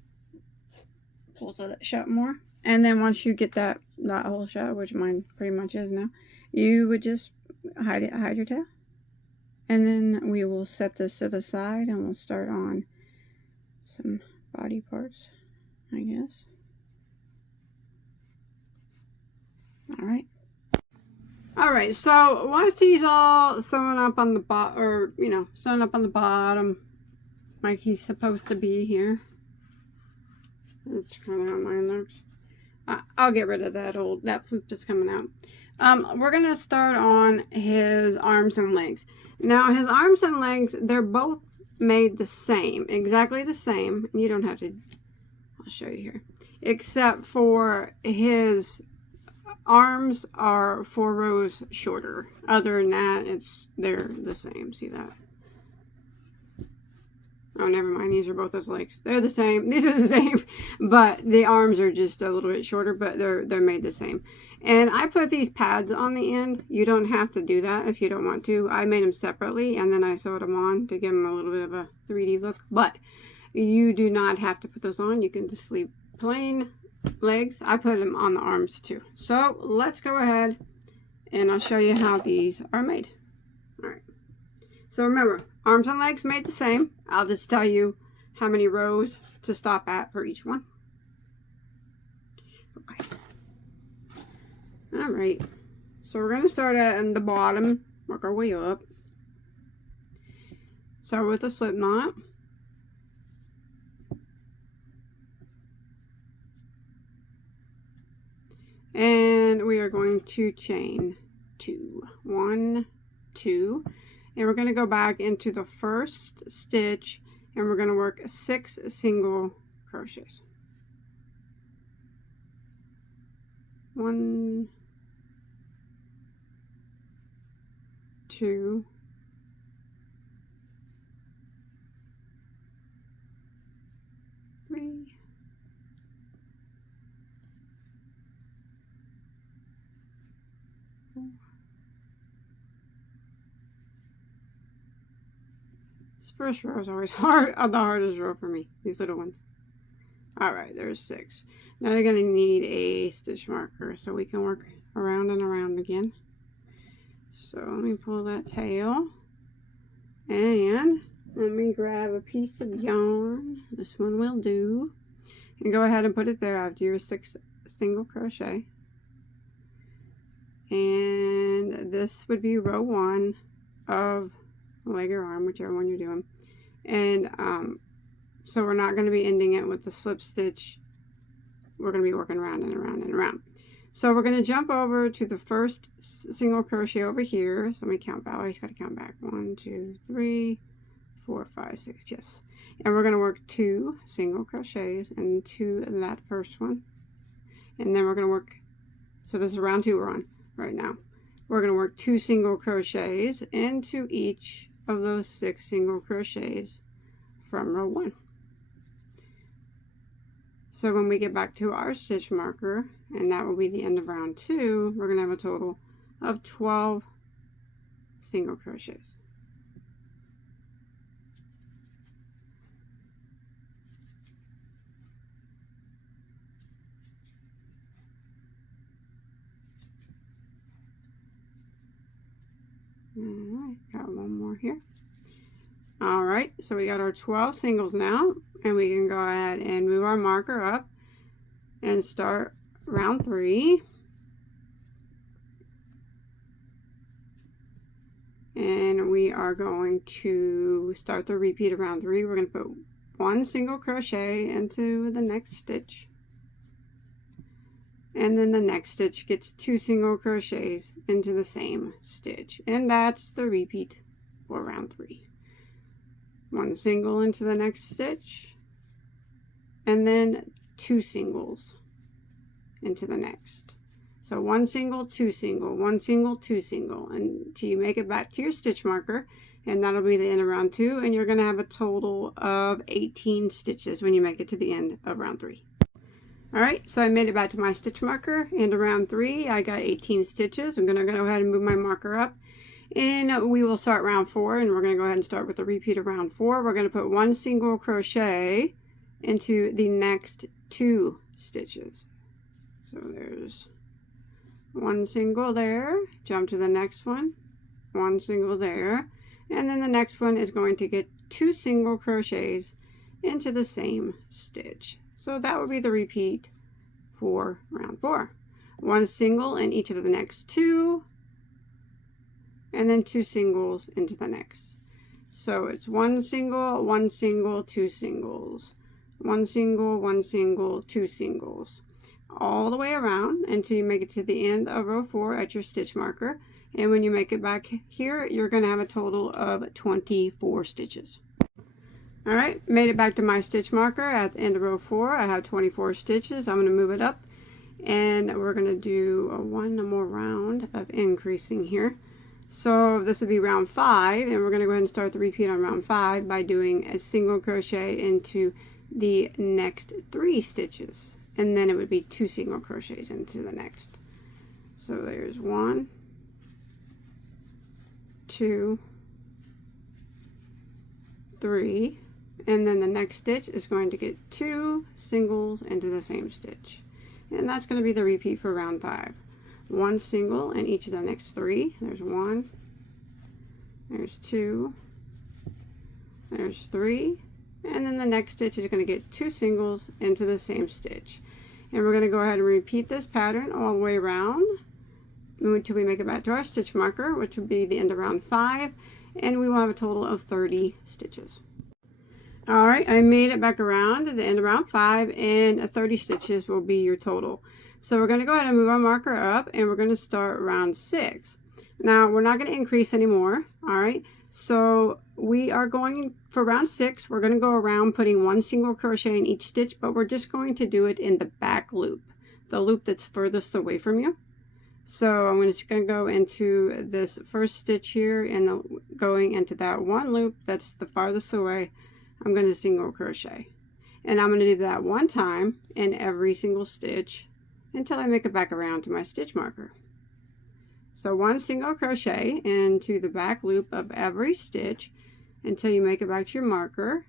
pulls it shut more. And then once you get that hole shut, which mine pretty much is now, you would just hide your tail. And then we will set this to the side and we'll start on some body parts, I guess. Alright, so once he's all sewn up on the bottom, or, you know, sewn up on the bottom, like he's supposed to be here. That's kind of how mine looks. I'll get rid of that floop that's coming out. We're going to start on his arms and legs. Now, his arms and legs, they're both made the same, exactly the same. You don't have to, I'll show you here. Except for his arms are 4 rows shorter. Other than that, they're the same. See that? Oh, never mind. These are both his legs. They're the same. These are the same, but the arms are just a little bit shorter, but they're made the same. And I put these pads on the end. You don't have to do that if you don't want to. I made them separately, and then I sewed them on to give them a little bit of a 3D look. But you do not have to put those on. You can just leave plain legs. I put them on the arms too. So let's go ahead, and I'll show you how these are made. All right. So remember, arms and legs made the same. I'll just tell you how many rows to stop at for each one. Okay. All right. So we're going to start at the bottom, work our way up. Start with a slip knot. And we are going to chain 2. 1, 2. And we're going to go back into the first stitch and we're going to work 6 single crochets. 1, 2, 3, 4. This first row is always hard, the hardest row for me, these little ones. Alright, there's 6. Now you're going to need a stitch marker so we can work around and around again. So let me pull that tail and let me grab a piece of yarn. This one will do. And go ahead and put it there after your 6 single crochet. And this would be row 1 of leg or arm, whichever one you're doing. And so we're not going to be ending it with the slip stitch. We're going to be working around and around and around. So we're going to jump over to the first single crochet over here. So let me count back. I always got to count back. 1, 2, 3, 4, 5, 6. Yes. And we're going to work 2 single crochets into that first one. And then we're going to work, so this is round 2 we're on right now. We're going to work 2 single crochets into each of those 6 single crochets from row 1. So when we get back to our stitch marker, and that will be the end of round 2, we're going to have a total of 12 single crochets. Alright, got one more here. Alright, so we got our 12 singles now, and we can go ahead and move our marker up and start round 3. And we are going to start the repeat of round 3. We're going to put 1 single crochet into the next stitch. And then the next stitch gets 2 single crochets into the same stitch. And that's the repeat for round 3. 1 single into the next stitch, and then 2 singles into the next. So 1 single, 2 single, 1 single, 2 single, until you make it back to your stitch marker, and that'll be the end of round 2, and you're going to have a total of 18 stitches when you make it to the end of round 3. Alright, so I made it back to my stitch marker, end of round 3, I got 18 stitches. I'm going to go ahead and move my marker up, and we will start round 4, and we're going to go ahead and start with the repeat of round 4. We're going to put 1 single crochet into the next 2 stitches. So there's 1 single there, jump to the next one, 1 single there, and then the next one is going to get 2 single crochets into the same stitch. So that would be the repeat for round 4. 1 single in each of the next 2, and then 2 singles into the next. So it's 1 single, 1 single, 2 singles, 1 single, 1 single, 2 singles, all the way around until you make it to the end of row 4 at your stitch marker. And when you make it back here, you're going to have a total of 24 stitches. Alright, made it back to my stitch marker at the end of row 4. I have 24 stitches. I'm going to move it up, and we're going to do one more round of increasing here. So this would be round 5, and we're going to go ahead and start the repeat on round 5 by doing a single crochet into the next 3 stitches, and then it would be 2 single crochets into the next. So there's 1, 2, 3, and then the next stitch is going to get 2 singles into the same stitch, and that's going to be the repeat for round 5. 1 single in each of the next 3. There's 1, there's 2, there's 3, and then the next stitch is going to get 2 singles into the same stitch. And we're going to go ahead and repeat this pattern all the way around until we make it back to our stitch marker, which will be the end of round 5, and we will have a total of 30 stitches. Alright, I made it back around at the end of round 5, and 30 stitches will be your total. So we're going to go ahead and move our marker up, and we're going to start round 6. Now we're not going to increase anymore. Alright, so we are going for round 6. We're going to go around putting 1 single crochet in each stitch, but we're just going to do it in the back loop, the loop that's furthest away from you. So I'm just going to go into this first stitch here, and going into that one loop that's the farthest away, I'm going to single crochet, and I'm going to do that 1 time in every single stitch until I make it back around to my stitch marker. So 1 single crochet into the back loop of every stitch until you make it back to your marker,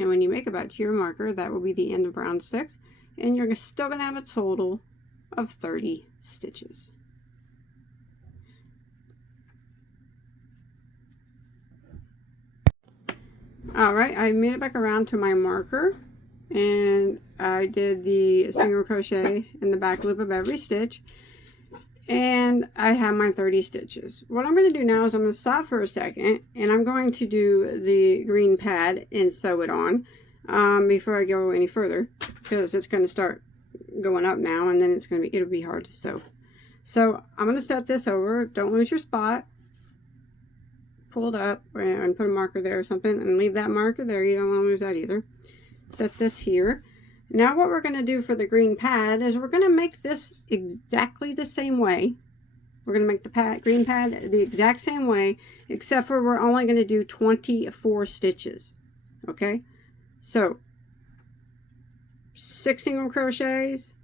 and when you make it back to your marker, that will be the end of round 6, and you're still going to have a total of 30 stitches. Alright, I made it back around to my marker, and I did the single crochet in the back loop of every stitch, and I have my 30 stitches. What I'm going to do now is I'm going to stop for a second, and I'm going to do the green pad and sew it on before I go any further, because it's going to start going up now, and then it'll be hard to sew. So I'm going to set this over. Don't lose your spot. Pull it up and put a marker there or something, and leave that marker there. You don't want to lose that either. Set this here. Now what we're going to do for the green pad is we're going to make this exactly the same way We're going to make the pad, green pad the exact same way, except for we're only going to do 24 stitches. Okay? So, 6 single crochets,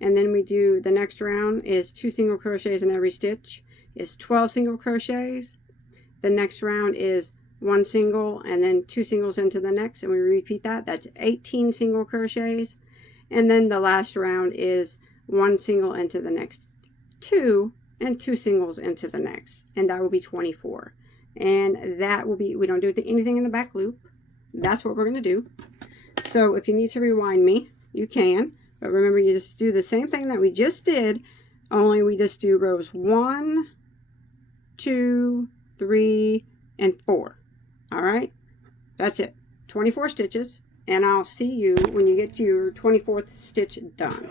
and then we do the next round is 2 single crochets in every stitch. It's 12 single crochets. The next round is 1 single and then 2 singles into the next, and we repeat that. That's 18 single crochets. And then the last round is 1 single into the next 2 and 2 singles into the next, and that will be 24. And that will be, we don't do anything in the back loop. That's what we're going to do. So if you need to rewind me, you can, but remember, you just do the same thing that we just did, only we just do rows 1, 2, 3, and 4. All right, that's it. 24 stitches, and I'll see you when you get your 24th stitch done.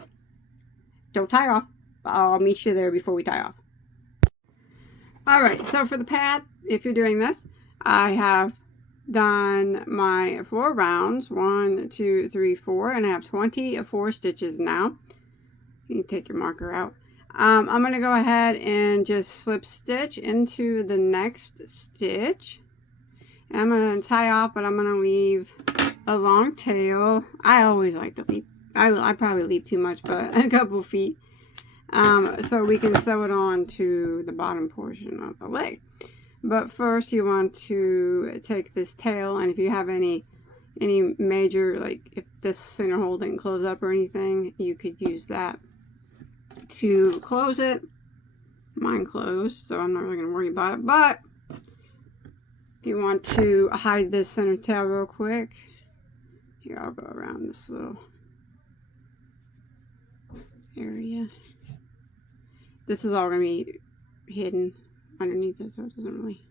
Don't tie off. I'll meet you there before we tie off. All right, so for the pad, if you're doing this, I have done my 4 rounds, 1, 2, 3, 4, and I have 24 stitches now. You can take your marker out. I'm going to go ahead and just slip stitch into the next stitch. And I'm going to tie off, but I'm going to leave a long tail. I always like to leave, I probably leave too much, but a couple feet. So we can sew it on to the bottom portion of the leg. But first you want to take this tail, and if you have any major, like if this center hole didn't close up or anything, you could use that to close it. Mine closed, so I'm not really going to worry about it. But if you want to hide this center tail real quick, here, I'll go around this little area. This is all going to be hidden underneath it, so it doesn't really,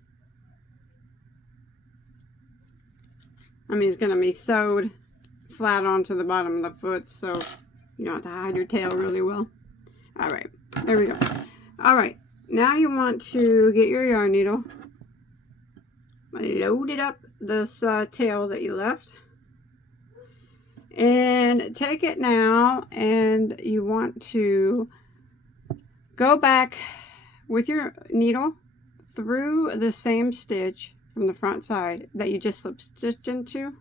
I mean, it's going to be sewed flat onto the bottom of the foot, so you don't have to hide your tail really well. All right, there we go. All right, now you want to get your yarn needle, load it up this tail that you left, and take it now, and you want to go back with your needle through the same stitch from the front side that you just slip stitched into.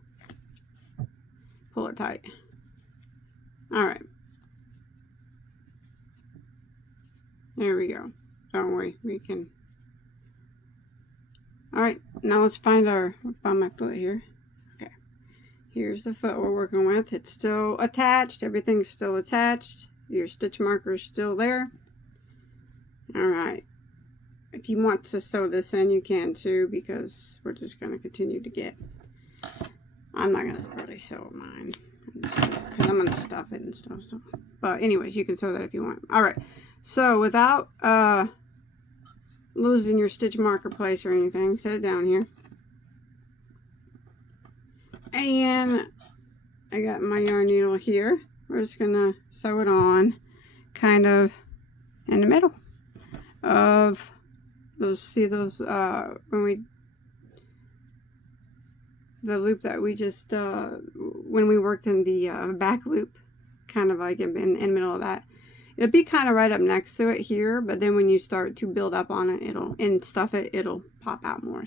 Pull it tight. All right. There we go. Don't worry, we can. All right, now let's find my foot here. Okay, here's the foot we're working with. It's still attached. Everything's still attached. Your stitch marker is still there. All right. If you want to sew this in, you can too, because we're just going to continue to get. I'm not going to really sew mine because I'm going to stuff it and stuff. So. But anyways, you can sew that if you want. All right. So without losing your stitch marker place or anything, set it down here. And I got my yarn needle here. We're just going to sew it on kind of in the middle of those, see those, when we, the loop that we just, when we worked in the back loop, kind of like in the middle of that. It'll be kind of right up next to it here, but then when you start to build up on it, and stuff it, it'll pop out more.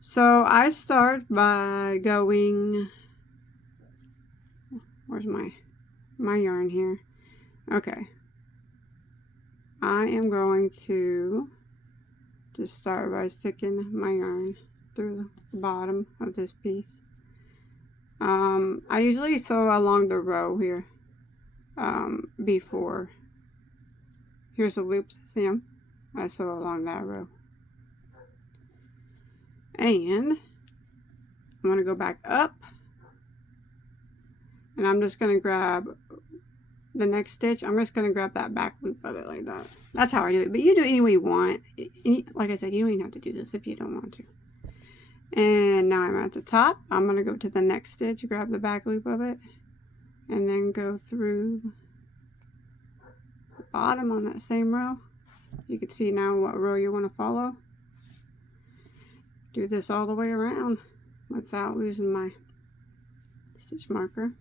So I start by going, where's my yarn here? Okay. I am going to just start by sticking my yarn through the bottom of this piece. I usually sew along the row here. Before, here's the loops, see them? I sew along that row. And I'm going to go back up, and I'm just going to grab the next stitch. I'm just going to grab that back loop of it like that. That's how I do it, but you do it any way you want. Like I said, you don't even have to do this if you don't want to. And now I'm at the top. I'm going to go to the next stitch, grab the back loop of it, and then go through the bottom on that same row. You can see now what row you want to follow. Do this all the way around without losing my stitch marker.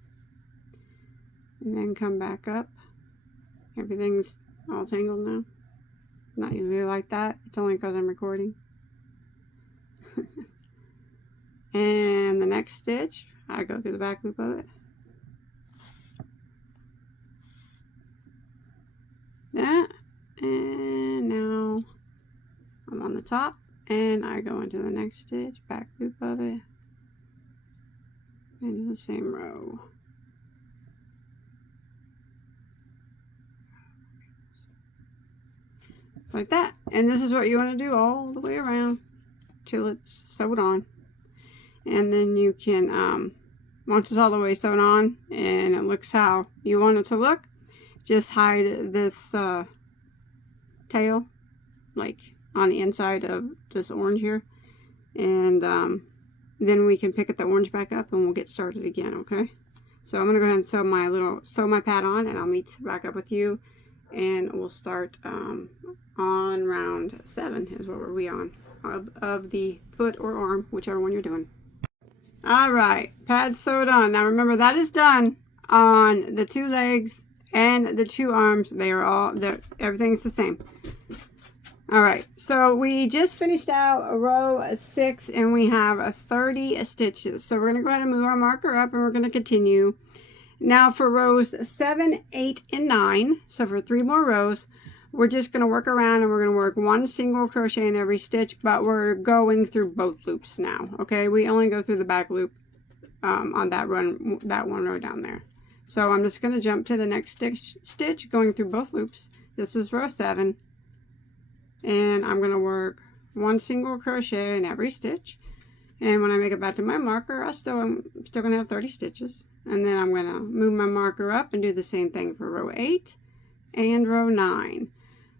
And then come back up. Everything's all tangled now. Not usually like that. It's only because I'm recording. And the next stitch, I go through the back loop of it. That, and now I'm on the top, and I go into the next stitch, back loop of it, into the same row. Like that. And this is what you want to do all the way around till it's sewed on. And then you can, once it's all the way sewn on and it looks how you want it to look, just hide this tail, like on the inside of this orange here. And then we can pick up the orange back up and we'll get started again, okay? So I'm going to go ahead and sew my pad on, and I'll meet back up with you. And we'll start on round 7 is what we're on of the foot or arm, whichever one you're doing. All right, pad sewed on. Now remember, that is done on the 2 legs and the 2 arms. They are all there. Everything's the same. All right, so we just finished out row 6 and we have 30 stitches. So we're going to go ahead and move our marker up and we're going to continue. Now for rows 7, 8, and 9, so for 3 more rows, we're just going to work around and we're going to work 1 single crochet in every stitch, but we're going through both loops now, okay? We only go through the back loop on that one row down there. So I'm just going to jump to the next stitch going through both loops. This is row 7, and I'm going to work 1 single crochet in every stitch. And when I make it back to my marker, I'm still going to have 30 stitches. And then I'm going to move my marker up and do the same thing for row 8 and row 9.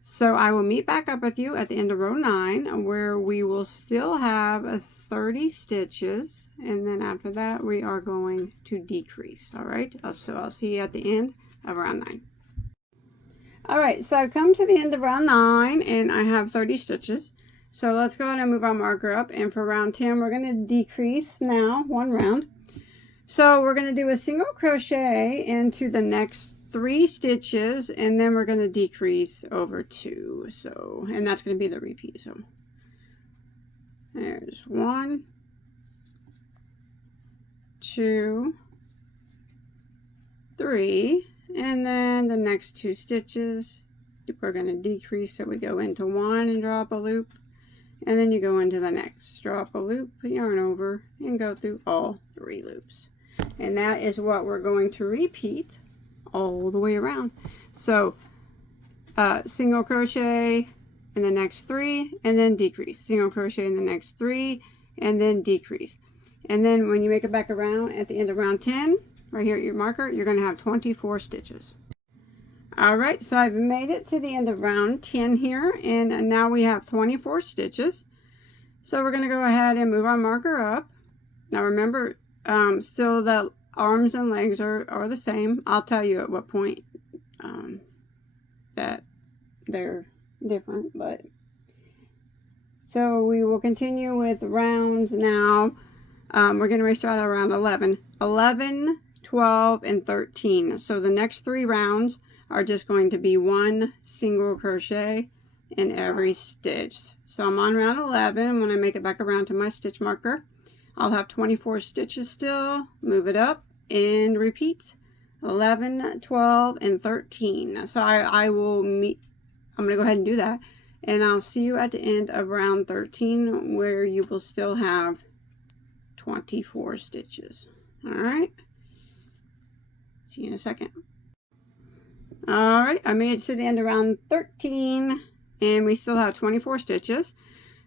So I will meet back up with you at the end of row 9, where we will still have 30 stitches. And then after that, we are going to decrease. All right. So I'll see you at the end of round 9. All right. So I've come to the end of round 9 and I have 30 stitches. So let's go ahead and move our marker up. And for round 10, we're going to decrease now 1 round. So we're going to do a single crochet into the next 3 stitches, and then we're going to decrease over 2. So, and that's going to be the repeat. So there's 1, 2, 3, and then the next 2 stitches we're going to decrease. So we go into 1 and drop a loop, and then you go into the next, drop a loop, yarn over, and go through all 3 loops. And that is what we're going to repeat all the way around. So single crochet in the next 3 and then decrease, single crochet in the next 3 and then decrease. And then when you make it back around at the end of round 10, right here at your marker, you're going to have 24 stitches. All right, so I've made it to the end of round 10 here, and now we have 24 stitches. So we're going to go ahead and move our marker up. Now remember, still the arms and legs are the same. I'll tell you at what point that they're different, but so we will continue with rounds now. We're going to start at around 11, 12, and 13. So the next 3 rounds are just going to be 1 single crochet in every stitch. So I'm on round 11. When I make it back around to my stitch marker, I'll have 24 stitches still. Move it up and repeat 11, 12, and 13. So I'm going to go ahead and do that, and I'll see you at the end of round 13, where you will still have 24 stitches. All right, see you in a second. All right, I made it to the end of round 13 and we still have 24 stitches.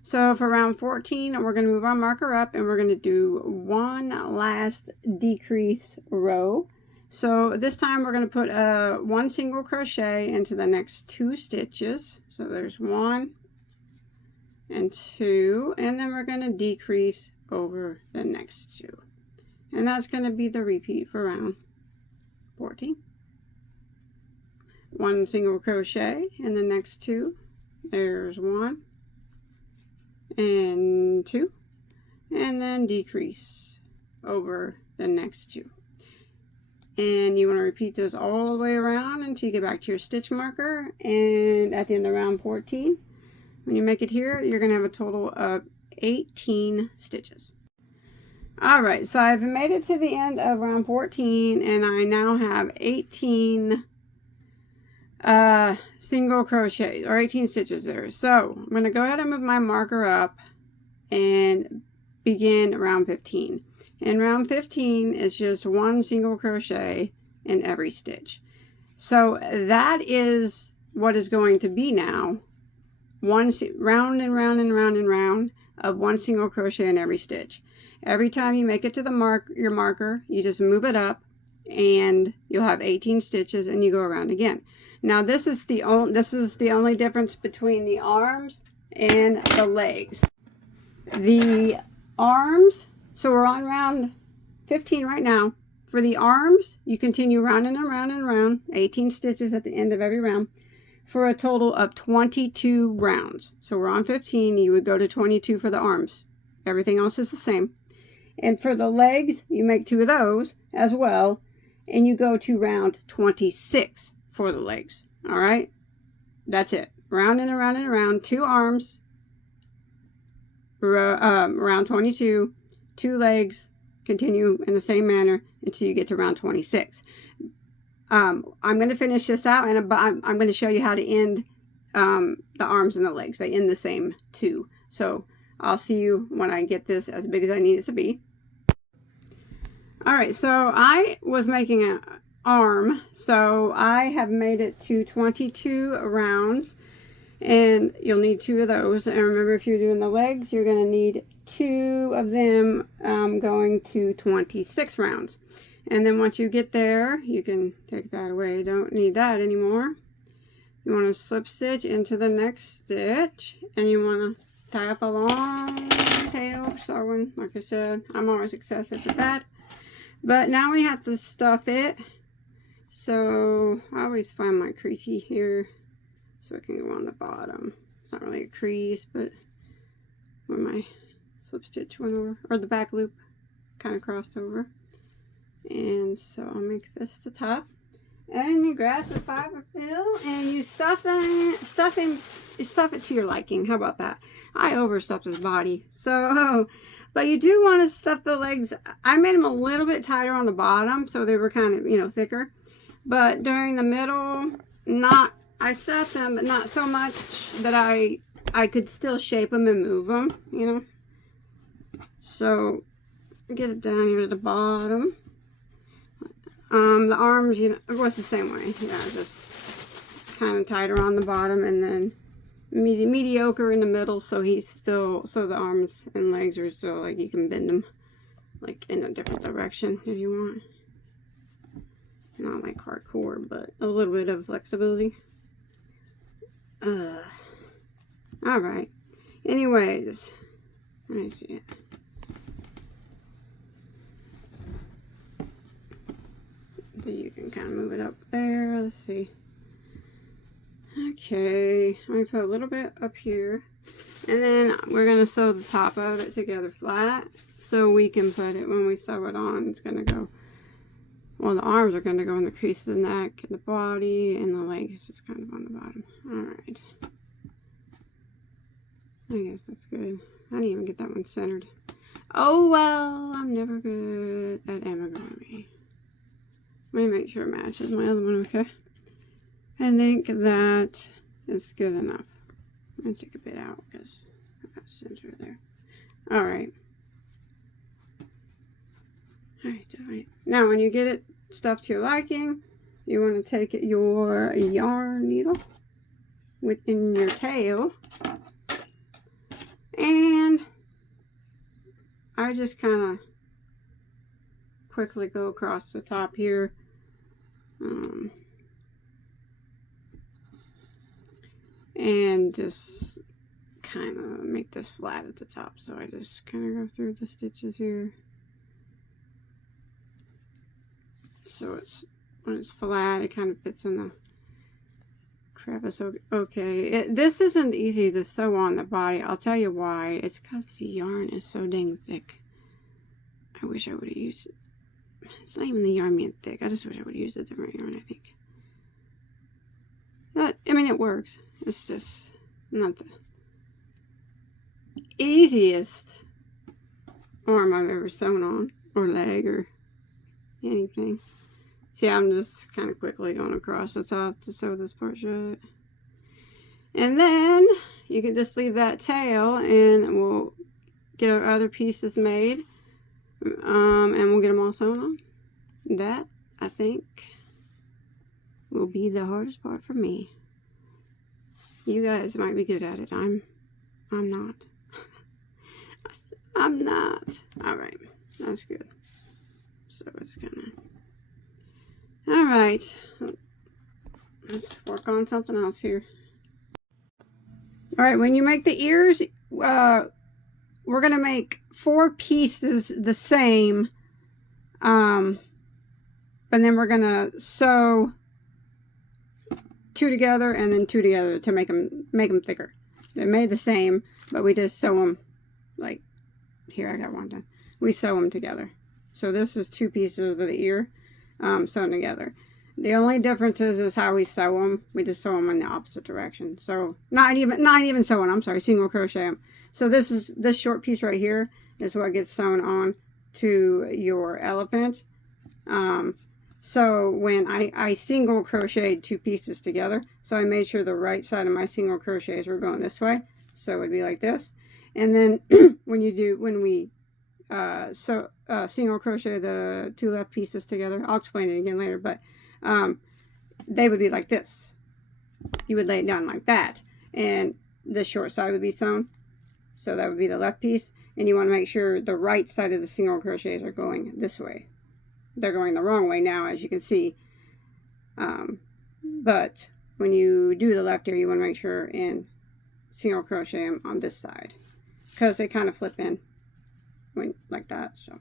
So for round 14, we're going to move our marker up and we're going to do 1 last decrease row. So this time we're going to put 1 single crochet into the next 2 stitches. So there's 1 and 2, and then we're going to decrease over the next 2. And that's going to be the repeat for round 14. 1 single crochet in the next 2. There's 1 and 2, and then decrease over the next 2. And you want to repeat this all the way around until you get back to your stitch marker. And at the end of round 14, when you make it here, you're going to have a total of 18 stitches. Alright, so I've made it to the end of round 14, and I now have 18 single crochet, or 18 stitches there. So I'm going to go ahead and move my marker up and begin round 15. And round 15 is just one single crochet in every stitch. So that is what is going to be now. One round and round and round and round of one single crochet in every stitch. Every time you make it to the your marker, you just move it up and you'll have 18 stitches, and you go around again. Now this is the only difference between the arms and the legs. The arms, so we're on round 15 right now. For the arms, you continue round and around and around, 18 stitches at the end of every round, for a total of 22 rounds. So we're on 15, you would go to 22 for the arms. Everything else is the same. And for the legs, you make 2 of those as well, and you go to round 26 for the legs. All right, that's it. Round and around and around, 2 arms, round 22, 2 legs, continue in the same manner until you get to round 26. I'm going to finish this out, and I'm going to show you how to end the arms and the legs. They end the same too. So I'll see you when I get this as big as I need it to be. Alright, so I was making an arm, so I have made it to 22 rounds, and you'll need 2 of those. And remember, if you're doing the legs, you're going to need 2 of them, going to 26 rounds. And then once you get there, you can take that away. You don't need that anymore. You want to slip stitch into the next stitch, and you want to tie up a long tail sewing. Like I said, I'm always excessive at that. But now we have to stuff it. So I always find my creasey here so it can go on the bottom. It's not really a crease, but where my slip stitch went over, or the back loop kind of crossed over. And so I'll make this the top. And you grasp a fiber fill and you stuff it to your liking. How about that? I overstuffed his body. So, but you do want to stuff the legs. I made them a little bit tighter on the bottom, so they were kind of, you know, thicker. But during the middle, I stuffed them, but not so much that I could still shape them and move them, you know. So get it down here to the bottom. The arms, you know, it was the same way. Yeah, just kind of tighter on the bottom, and then mediocre in the middle, so the arms and legs are still, like, you can bend them like in a different direction if you want. Not like hardcore, but a little bit of flexibility. Alright. Anyways, let me see it. So you can kind of move it up there. Let's see. Okay, let me put a little bit up here, and then we're going to sew the top of it together flat so we can put it, when we sew it on, it's going to go, well, the arms are going to go in the crease of the neck, and the body, and the legs just kind of on the bottom. Alright. I guess that's good. I didn't even get that one centered. Oh well, I'm never good at amigurumi. Let me make sure it matches my other one, okay? I think that is good enough. I'm going to take a bit out because I got center there. Alright. Alright. Now, when you get it stuffed to your liking, you want to take your yarn needle within your tail. And I just kind of quickly go across the top here. And just kind of make this flat at the top. So I just kind of go through the stitches here. So it's, when it's flat, it kind of fits in the crevice. Okay, this isn't easy to sew on the body. I'll tell you why. It's because the yarn is so dang thick. I wish I would have used it. It's not even the yarn being thick. I just wish I would use a different yarn, I think. But, I mean, it works. It's just not the easiest arm I've ever sewn on, or leg, or anything. See, I'm just kind of quickly going across the top to sew this part shut. And then you can just leave that tail, and we'll get our other pieces made, and we'll get them all sewn on. That, I think, will be the hardest part for me. You guys might be good at it. I'm not. I'm not. Alright, that's good. So it's gonna... Alright, let's work on something else here. Alright, when you make the ears, we're going to make 4 pieces the same, but then we're going to sew 2 together and then 2 together to make them thicker. They're made the same, but we just sew them, like, here, I got one done. We sew them together. So this is 2 pieces of the ear sewn together. The only difference is how we sew them. We just sew them in the opposite direction. So not even sewing. I'm sorry, single crochet them. So this short piece right here is what gets sewn on to your elephant. So when I single crocheted 2 pieces together, so I made sure the right side of my single crochets were going this way. So it would be like this. And then when we single crochet the 2 left pieces together, I'll explain it again later, but they would be like this. You would lay it down like that, and the short side would be sewn, so that would be the left piece, and you want to make sure the right side of the single crochets are going this way. They're going the wrong way now, as you can see, but when you do the left ear, you want to make sure and single crochet them on this side, because they kind of flip in when like that. So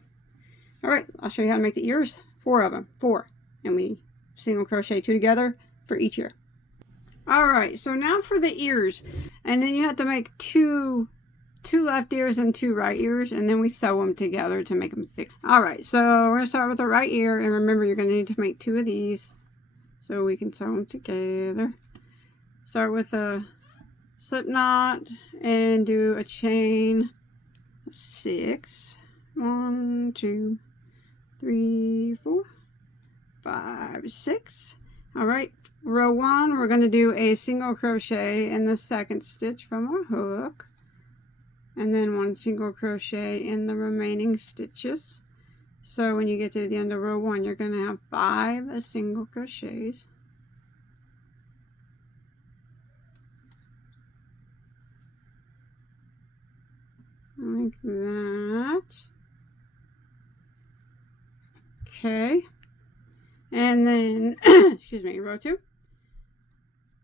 alright, I'll show you how to make the ears. 4 of them, 4, and we single crochet 2 together for each ear. Alright, so now for the ears, and then you have to make two left ears and 2 right ears, and then we sew them together to make them thick. Alright, so we're going to start with the right ear, and remember you're going to need to make 2 of these so we can sew them together. Start with a slip knot and do a chain of 6. 1, 2, 3, 4, 5, 6. Alright, row 1, we're going to do a single crochet in the 2nd stitch from our hook, and then 1 single crochet in the remaining stitches. So when you get to the end of row 1, you're going to have 5 single crochets. Like that. Okay. And then, excuse me, row 2,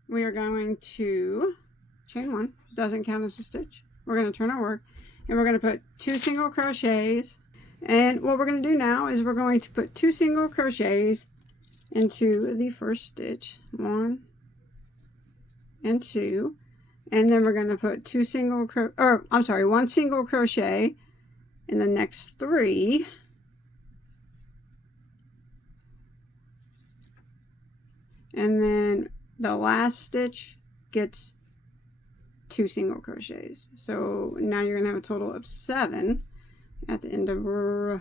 we are going to chain 1. Doesn't count as a stitch. We're going to turn our work, and we're going to put 2 single crochets. And what we're going to do now is we're going to put 2 single crochets into the first stitch. 1 and 2. And then we're going to put 1 single crochet in the next 3. And then the last stitch gets 2 single crochets. So now you're going to have a total of 7 at the end of row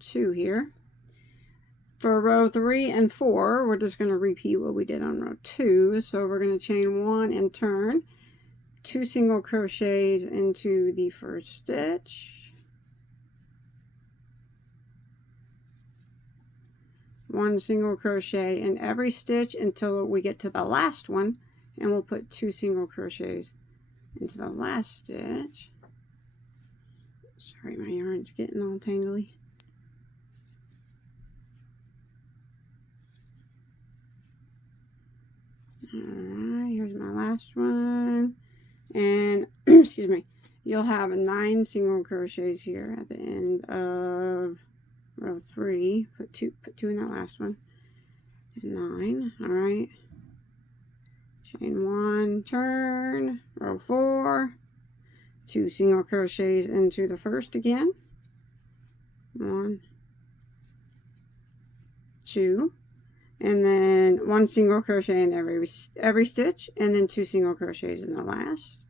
2 here. For row 3 and 4, we're just going to repeat what we did on row 2. So we're going to chain 1 and turn 2 single crochets into the first stitch. 1 single crochet in every stitch until we get to the last one, and we'll put 2 single crochets into the last stitch. Sorry, my yarn's getting all tangly. Alright, here's my last one, and excuse me, you'll have 9 single crochets here at the end of row 3. Put two in that last one, and 9. Alright, chain 1, turn, row 4, 2 single crochets into the first again, 1 2, and then 1 single crochet in every stitch, and then 2 single crochets in the last.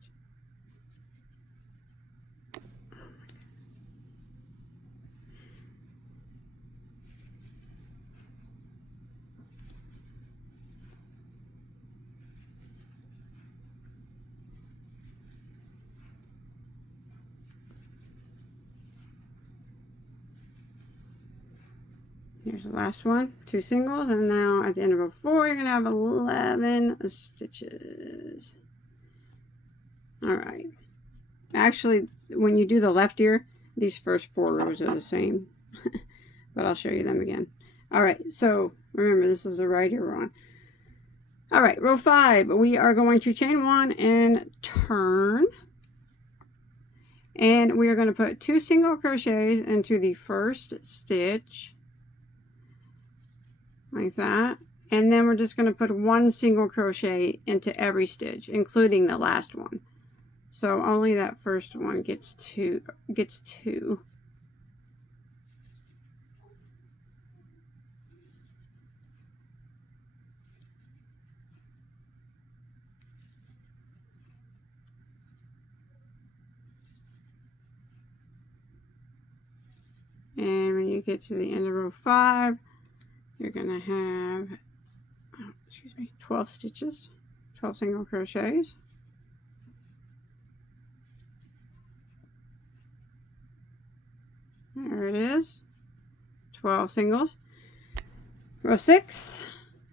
Here's the last one, 2 singles, and now at the end of row 4, you're going to have 11 stitches. Alright. Actually, when you do the left ear, these first 4 rows are the same. But I'll show you them again. Alright, so remember, this is the right ear we're on. Alright, row 5, we are going to chain 1 and turn. And we are going to put 2 single crochets into the first stitch. Like that, and then we're just going to put 1 single crochet into every stitch, including the last one. So only that first one gets two. And when you get to the end of row 5, you're going to have, 12 stitches, 12 single crochets. There it is, 12 singles. Row 6,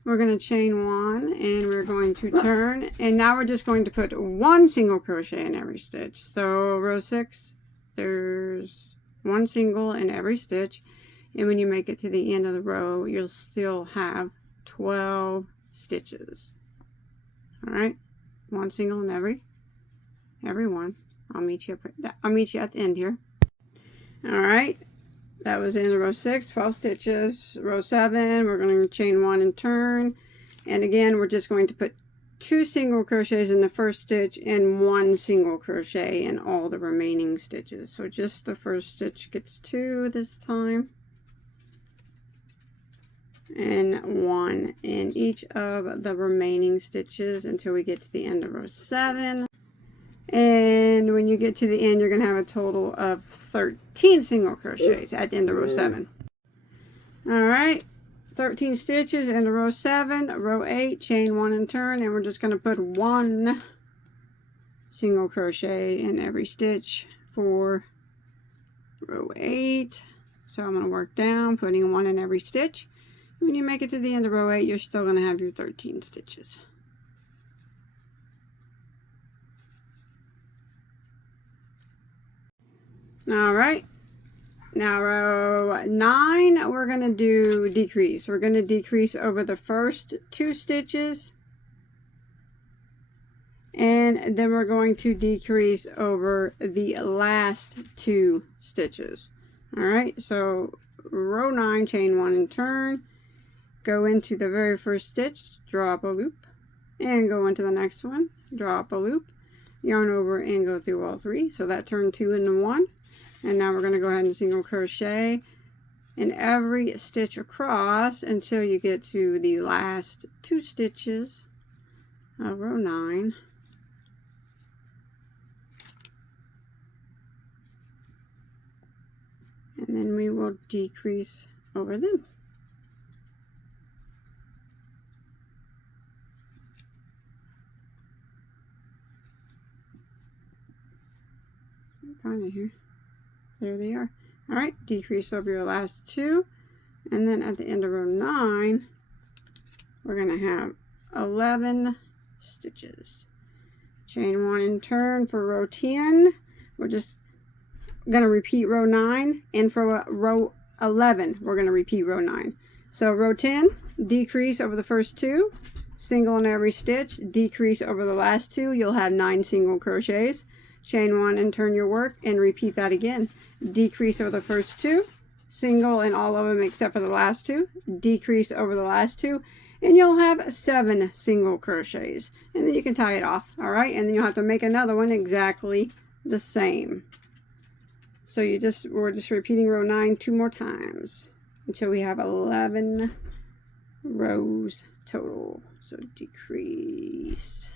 we're going to chain 1 and we're going to turn, and now we're just going to put 1 single crochet in every stitch. So row 6, there's 1 single in every stitch. And when you make it to the end of the row, you'll still have 12 stitches. Alright, 1 single in every one. I'll meet you at the end here. Alright, that was the end of row 6, 12 stitches. Row 7, we're going to chain 1 and turn. And again, we're just going to put 2 single crochets in the first stitch and 1 single crochet in all the remaining stitches. So just the first stitch gets 2 this time. And 1 in each of the remaining stitches until we get to the end of row 7. And when you get to the end, you're going to have a total of 13 single crochets at the end of row 7. Alright, 13 stitches into row 7. Row 8, chain 1 and turn, and we're just going to put 1 single crochet in every stitch for row 8. So I'm going to work down, putting 1 in every stitch. When you make it to the end of row 8, you're still going to have your 13 stitches. Alright, now row 9, we're going to do decrease. We're going to decrease over the first 2 stitches. And then we're going to decrease over the last 2 stitches. Alright, so row 9, chain 1 and turn. Go into the very first stitch, draw up a loop, and go into the next one, draw up a loop, yarn over and go through all 3. So that turned 2 into 1. And now we're going to go ahead and single crochet in every stitch across until you get to the last 2 stitches of row 9. And then we will decrease over them. Find it here. There they are. Alright, decrease over your last 2. And then at the end of row 9, we're going to have 11 stitches. Chain 1 and turn for row 10. We're just going to repeat row 9. And for row 11, we're going to repeat row 9. So row 10, decrease over the first 2. Single in every stitch. Decrease over the last 2. You'll have 9 single crochets. Chain 1 and turn your work and repeat that again. Decrease over the first 2, single in all of them except for the last 2, decrease over the last 2, and you'll have 7 single crochets. And then you can tie it off, alright? And then you'll have to make another one exactly the same. So we're just repeating row 9 2 more times until we have 11 rows total. So decrease.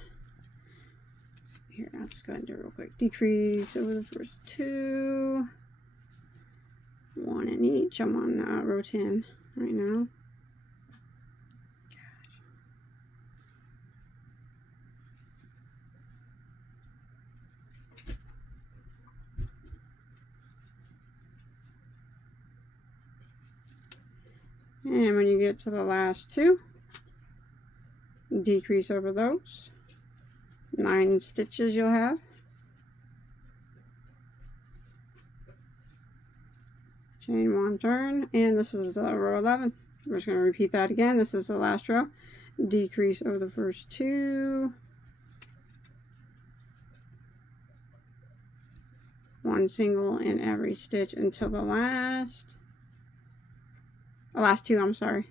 Here, I'll just go ahead and do it real quick. Decrease over the first 2. 1 in each. I'm on row 10 right now. And when you get to the last 2, decrease over those. 9 stitches you'll have. Chain 1 turn, and this is row 11. We're just going to repeat that again. This is the last row. Decrease over the first 2. 1 single in every stitch until the last 2, I'm sorry.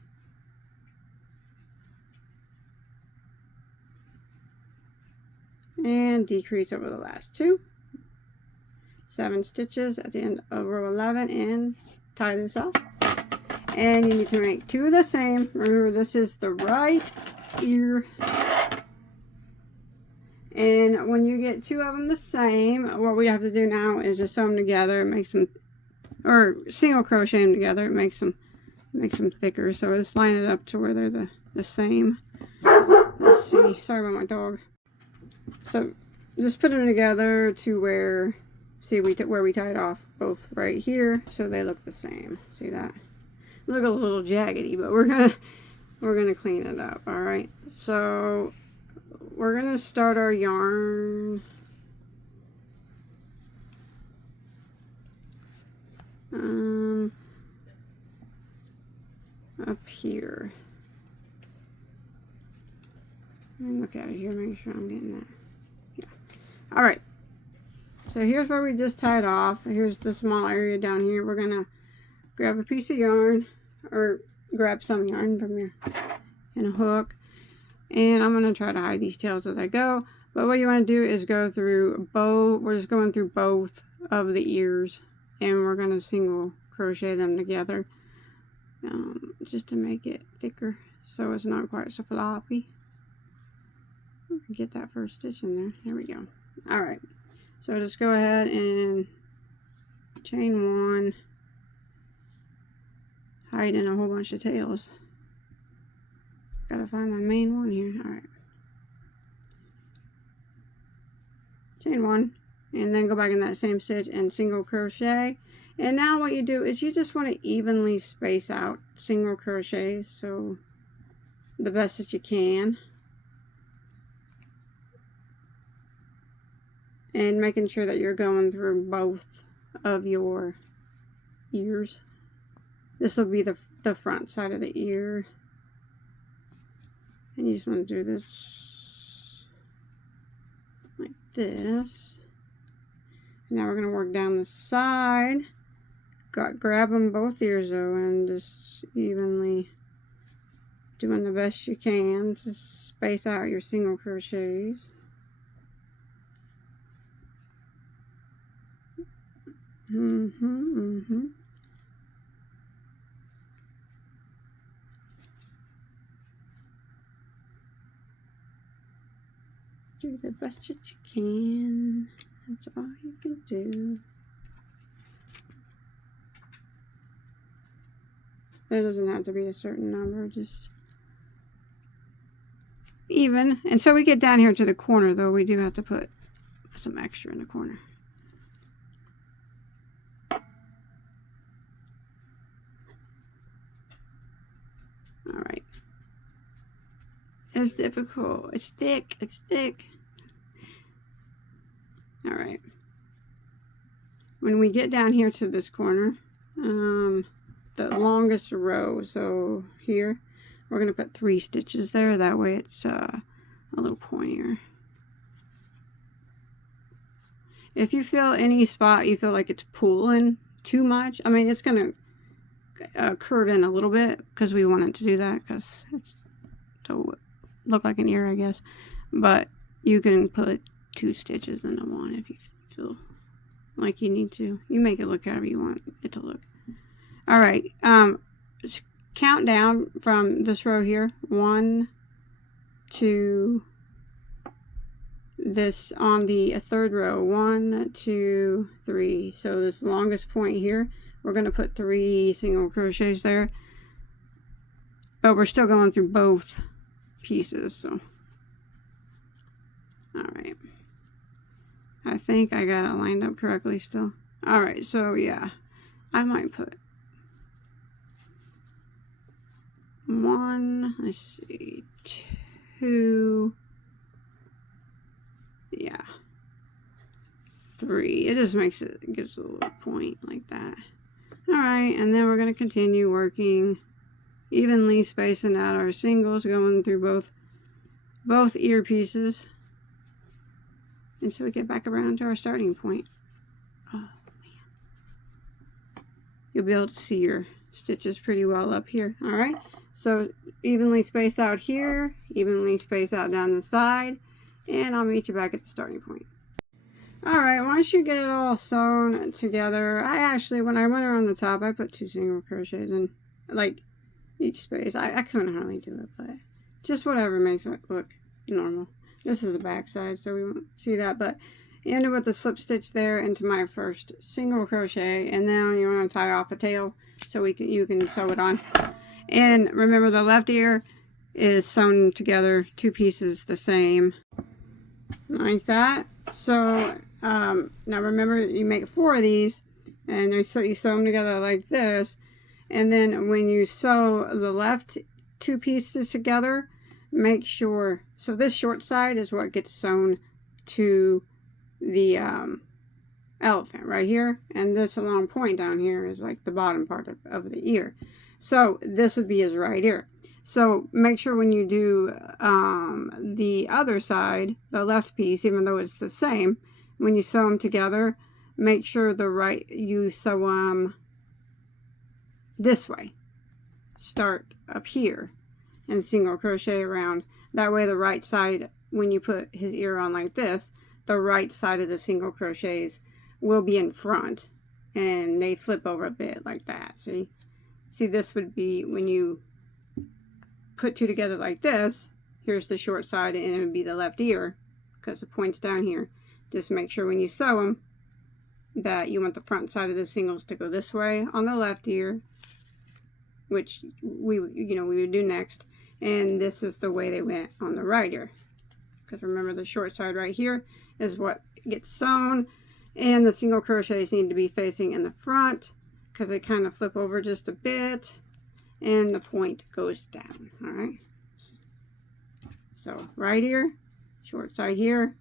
And decrease over the last 2. 7 stitches at the end of row 11 and tie this off. And you need to make 2 of the same. Remember, this is the right ear. And when you get 2 of them the same, what we have to do now is just sew them together, make them, or single crochet them together. It makes them thicker. So just line it up to where they're the same. Let's see. Sorry about my dog. So just put them together to where, see, where we tied off, both right here, so they look the same. See that? Look a little jaggedy, but we're gonna clean it up. All right. So we're gonna start our yarn. Up here. And look at it here, make sure I'm getting that. Yeah. All right. So here's where we just tied off. Here's the small area down here. We're gonna grab a piece of yarn, or grab some yarn from your and a hook, and I'm gonna try to hide these tails as I go. But what you want to do is go through both. We're just going through both of the ears, and we're gonna single crochet them together, just to make it thicker, so it's not quite so floppy. Get that first stitch in there. There we go. All right. So just go ahead and chain 1, hide in a whole bunch of tails. Gotta find my main one here. All right. Chain 1, and then go back in that same stitch and single crochet. And now what you do is you just want to evenly space out single crochets, so the best that you can. And making sure that you're going through both of your ears. This will be the front side of the ear. And you just want to do this like this. Now we're going to work down the side. Grab them both ears though, and just evenly doing the best you can to space out your single crochets. Do the best that you can. That's all you can do. There doesn't have to be a certain number, just even. Until we get down here to the corner, though, we do have to put some extra in the corner. All right. It's difficult. It's thick. It's thick. All right. When we get down here to this corner, the longest row, so here, we're going to put 3 stitches there. That way it's a little pointier. If you feel any spot you feel like it's pulling too much, I mean, it's going to curve in a little bit because we want it to do that because it's to look like an ear, I guess. But you can put 2 stitches into one if you feel like you need to. You make it look however you want it to look. All right. count down from this row here, 1 to this on the third row, 1 2 3. So this longest point here, we're going to put 3 single crochets there, but we're still going through both pieces. So all right, I think I got it lined up correctly still. All right, so yeah, I might put 1, let's see, 2, yeah, 3. It just makes it, gives a little point like that. All right, and then we're going to continue working, evenly spacing out our singles, going through both ear pieces until we get back around to our starting point. Oh man, you'll be able to see your stitches pretty well up here. All right, so evenly spaced out here, evenly spaced out down the side, and I'll meet you back at the starting point. All right, once you get it all sewn together, I actually, when I went around the top, I put 2 single crochets in, like, each space. I couldn't hardly do it, but just whatever makes it look normal. This is the back side, so we won't see that, but ended with the slip stitch there into my first single crochet, and now you want to tie off the tail so you can sew it on. And remember, the left ear is sewn together, 2 pieces the same, like that. So now remember, you make 4 of these, and you sew them together like this, and then when you sew the left 2 pieces together, make sure, so this short side is what gets sewn to the elephant right here, and this long point down here is like the bottom part of the ear. So this would be his right ear. So make sure when you do the other side, the left piece, even though it's the same, when you sew them together, make sure you sew them this way. Start up here and single crochet around. That way the right side, when you put his ear on like this, the right side of the single crochets will be in front, and they flip over a bit like that. See, this would be when you put 2 together like this. Here's the short side, and it would be the left ear because the point's down here. Just make sure when you sew them that you want the front side of the singles to go this way on the left ear, which we would do next, and this is the way they went on the right ear, because remember, the short side right here is what gets sewn, and the single crochets need to be facing in the front because they kind of flip over just a bit, and the point goes down. All right, so right ear, short side here,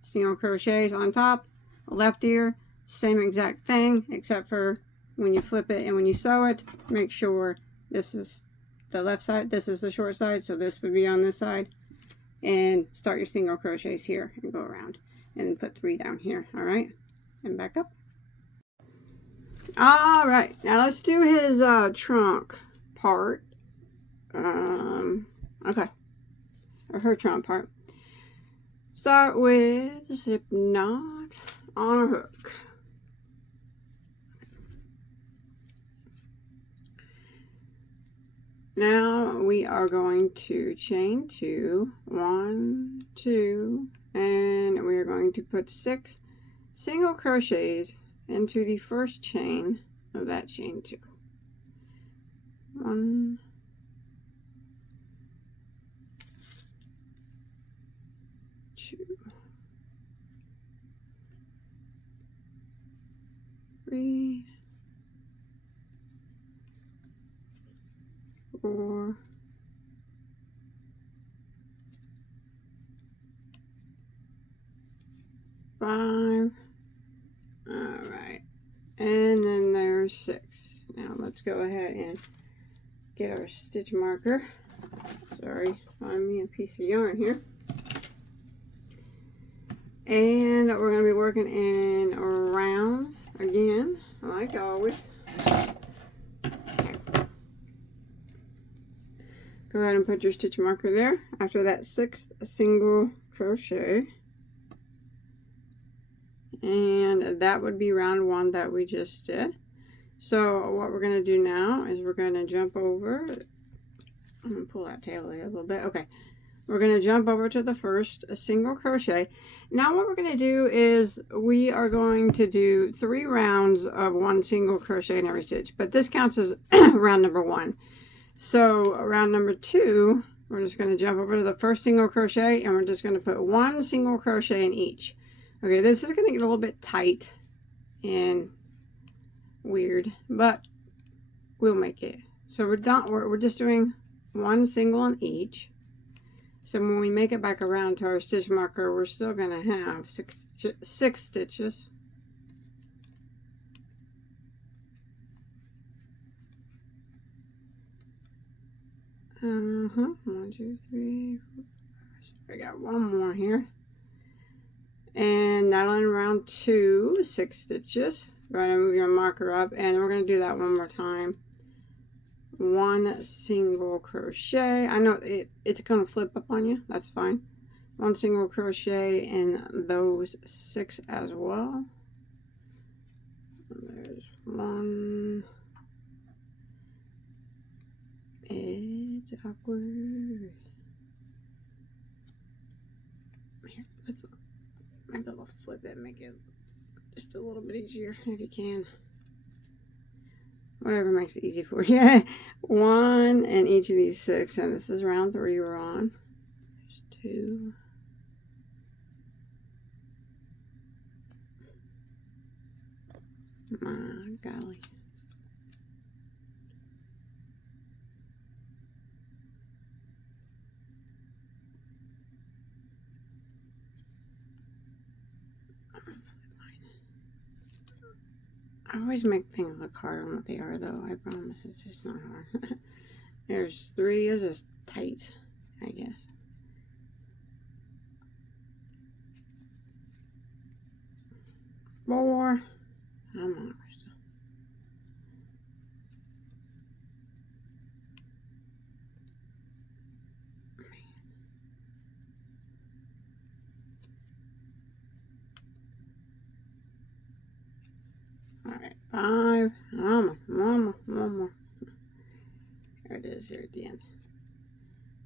single crochets on top. Left ear, same exact thing, except for when you flip it and when you sew it, make sure this is the left side, this is the short side, so this would be on this side, and start your single crochets here and go around and put 3 down here. All right, and back up. All right, now let's do his trunk part. Okay, or her trunk part. Start with the slip knot on a hook. Now we are going to chain 2, 1, 2, and we are going to put 6 single crochets into the first chain of that chain 2. 1, 2, 3, 4, 5. All right, and then there's 6. Now let's go ahead and get our stitch marker. Sorry, find me a piece of yarn here. And we're going to be working in rounds again, like always. Go ahead and put your stitch marker there after that 6th single crochet. And that would be round 1 that we just did. So what we're going to do now is we're going to jump over. I'm going to pull that tail a little bit. Okay. We're going to jump over to the first single crochet. Now what we're going to do is we are going to do 3 rounds of 1 single crochet in every stitch. But this counts as round number 1. So round number 2, we're just going to jump over to the first single crochet and we're just going to put 1 single crochet in each. Okay, this is going to get a little bit tight and weird, but we'll make it. So we're done. We're just doing 1 single in each. So when we make it back around to our stitch marker, we're still going to have 6 stitches. One, 2, 3, 4, 5. I got one more here. And now in round 2, 6 stitches. We're going to move your marker up, and we're going to do that one more time. 1 single crochet. I know it's going to flip up on you. That's fine. 1 single crochet in those 6 as well. There's 1. It's awkward. Here, let's maybe I'll flip it and make it just a little bit easier if you can. Whatever makes it easy for you. 1 in each of these 6, and this is round 3 we're on. There's 2. My golly. I always make things look hard on what they are, though. I promise it's just not hard. There's 3. This is tight, I guess. Four. I'm on. Alright, 5. One more. There it is here at the end.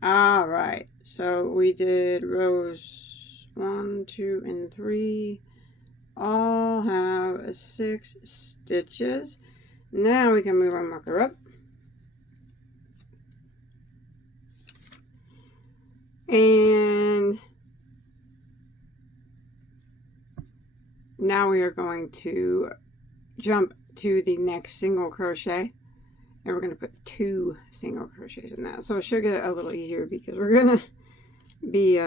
Alright, so we did rows 1, 2, and 3. All have 6 stitches. Now we can move our marker up. And now we are going to jump to the next single crochet, and we're going to put 2 single crochets in that. So it should get a little easier because we're going to be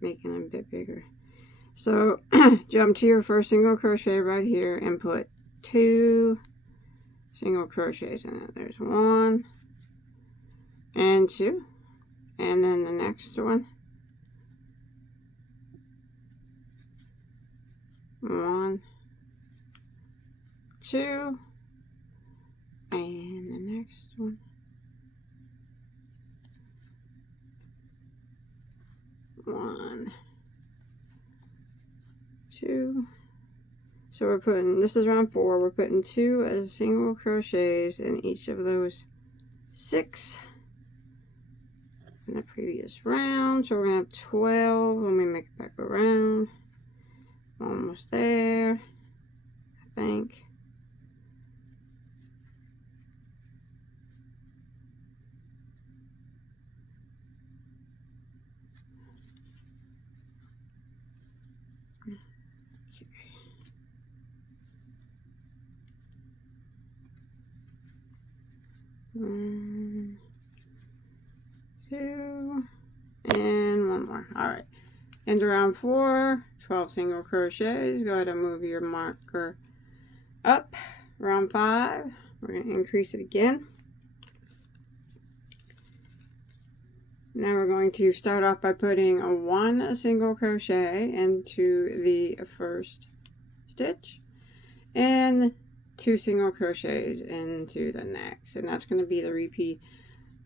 making it a bit bigger. So jump to your first single crochet right here and put 2 single crochets in it. There's 1 and 2, and then the next one, 1, 2, and the next one, 1, 2. So we're putting, this is round 4, we're putting 2 as single crochets in each of those 6 in the previous round. So we're gonna have 12 when we make it back around. Almost there, I think. One, 2, and 1 more. Alright. End of round 4, 12 single crochets. Go ahead and move your marker up. Round 5, we're going to increase it again. Now we're going to start off by putting a 1 single crochet into the first stitch and 2 single crochets into the next, and that's going to be the repeat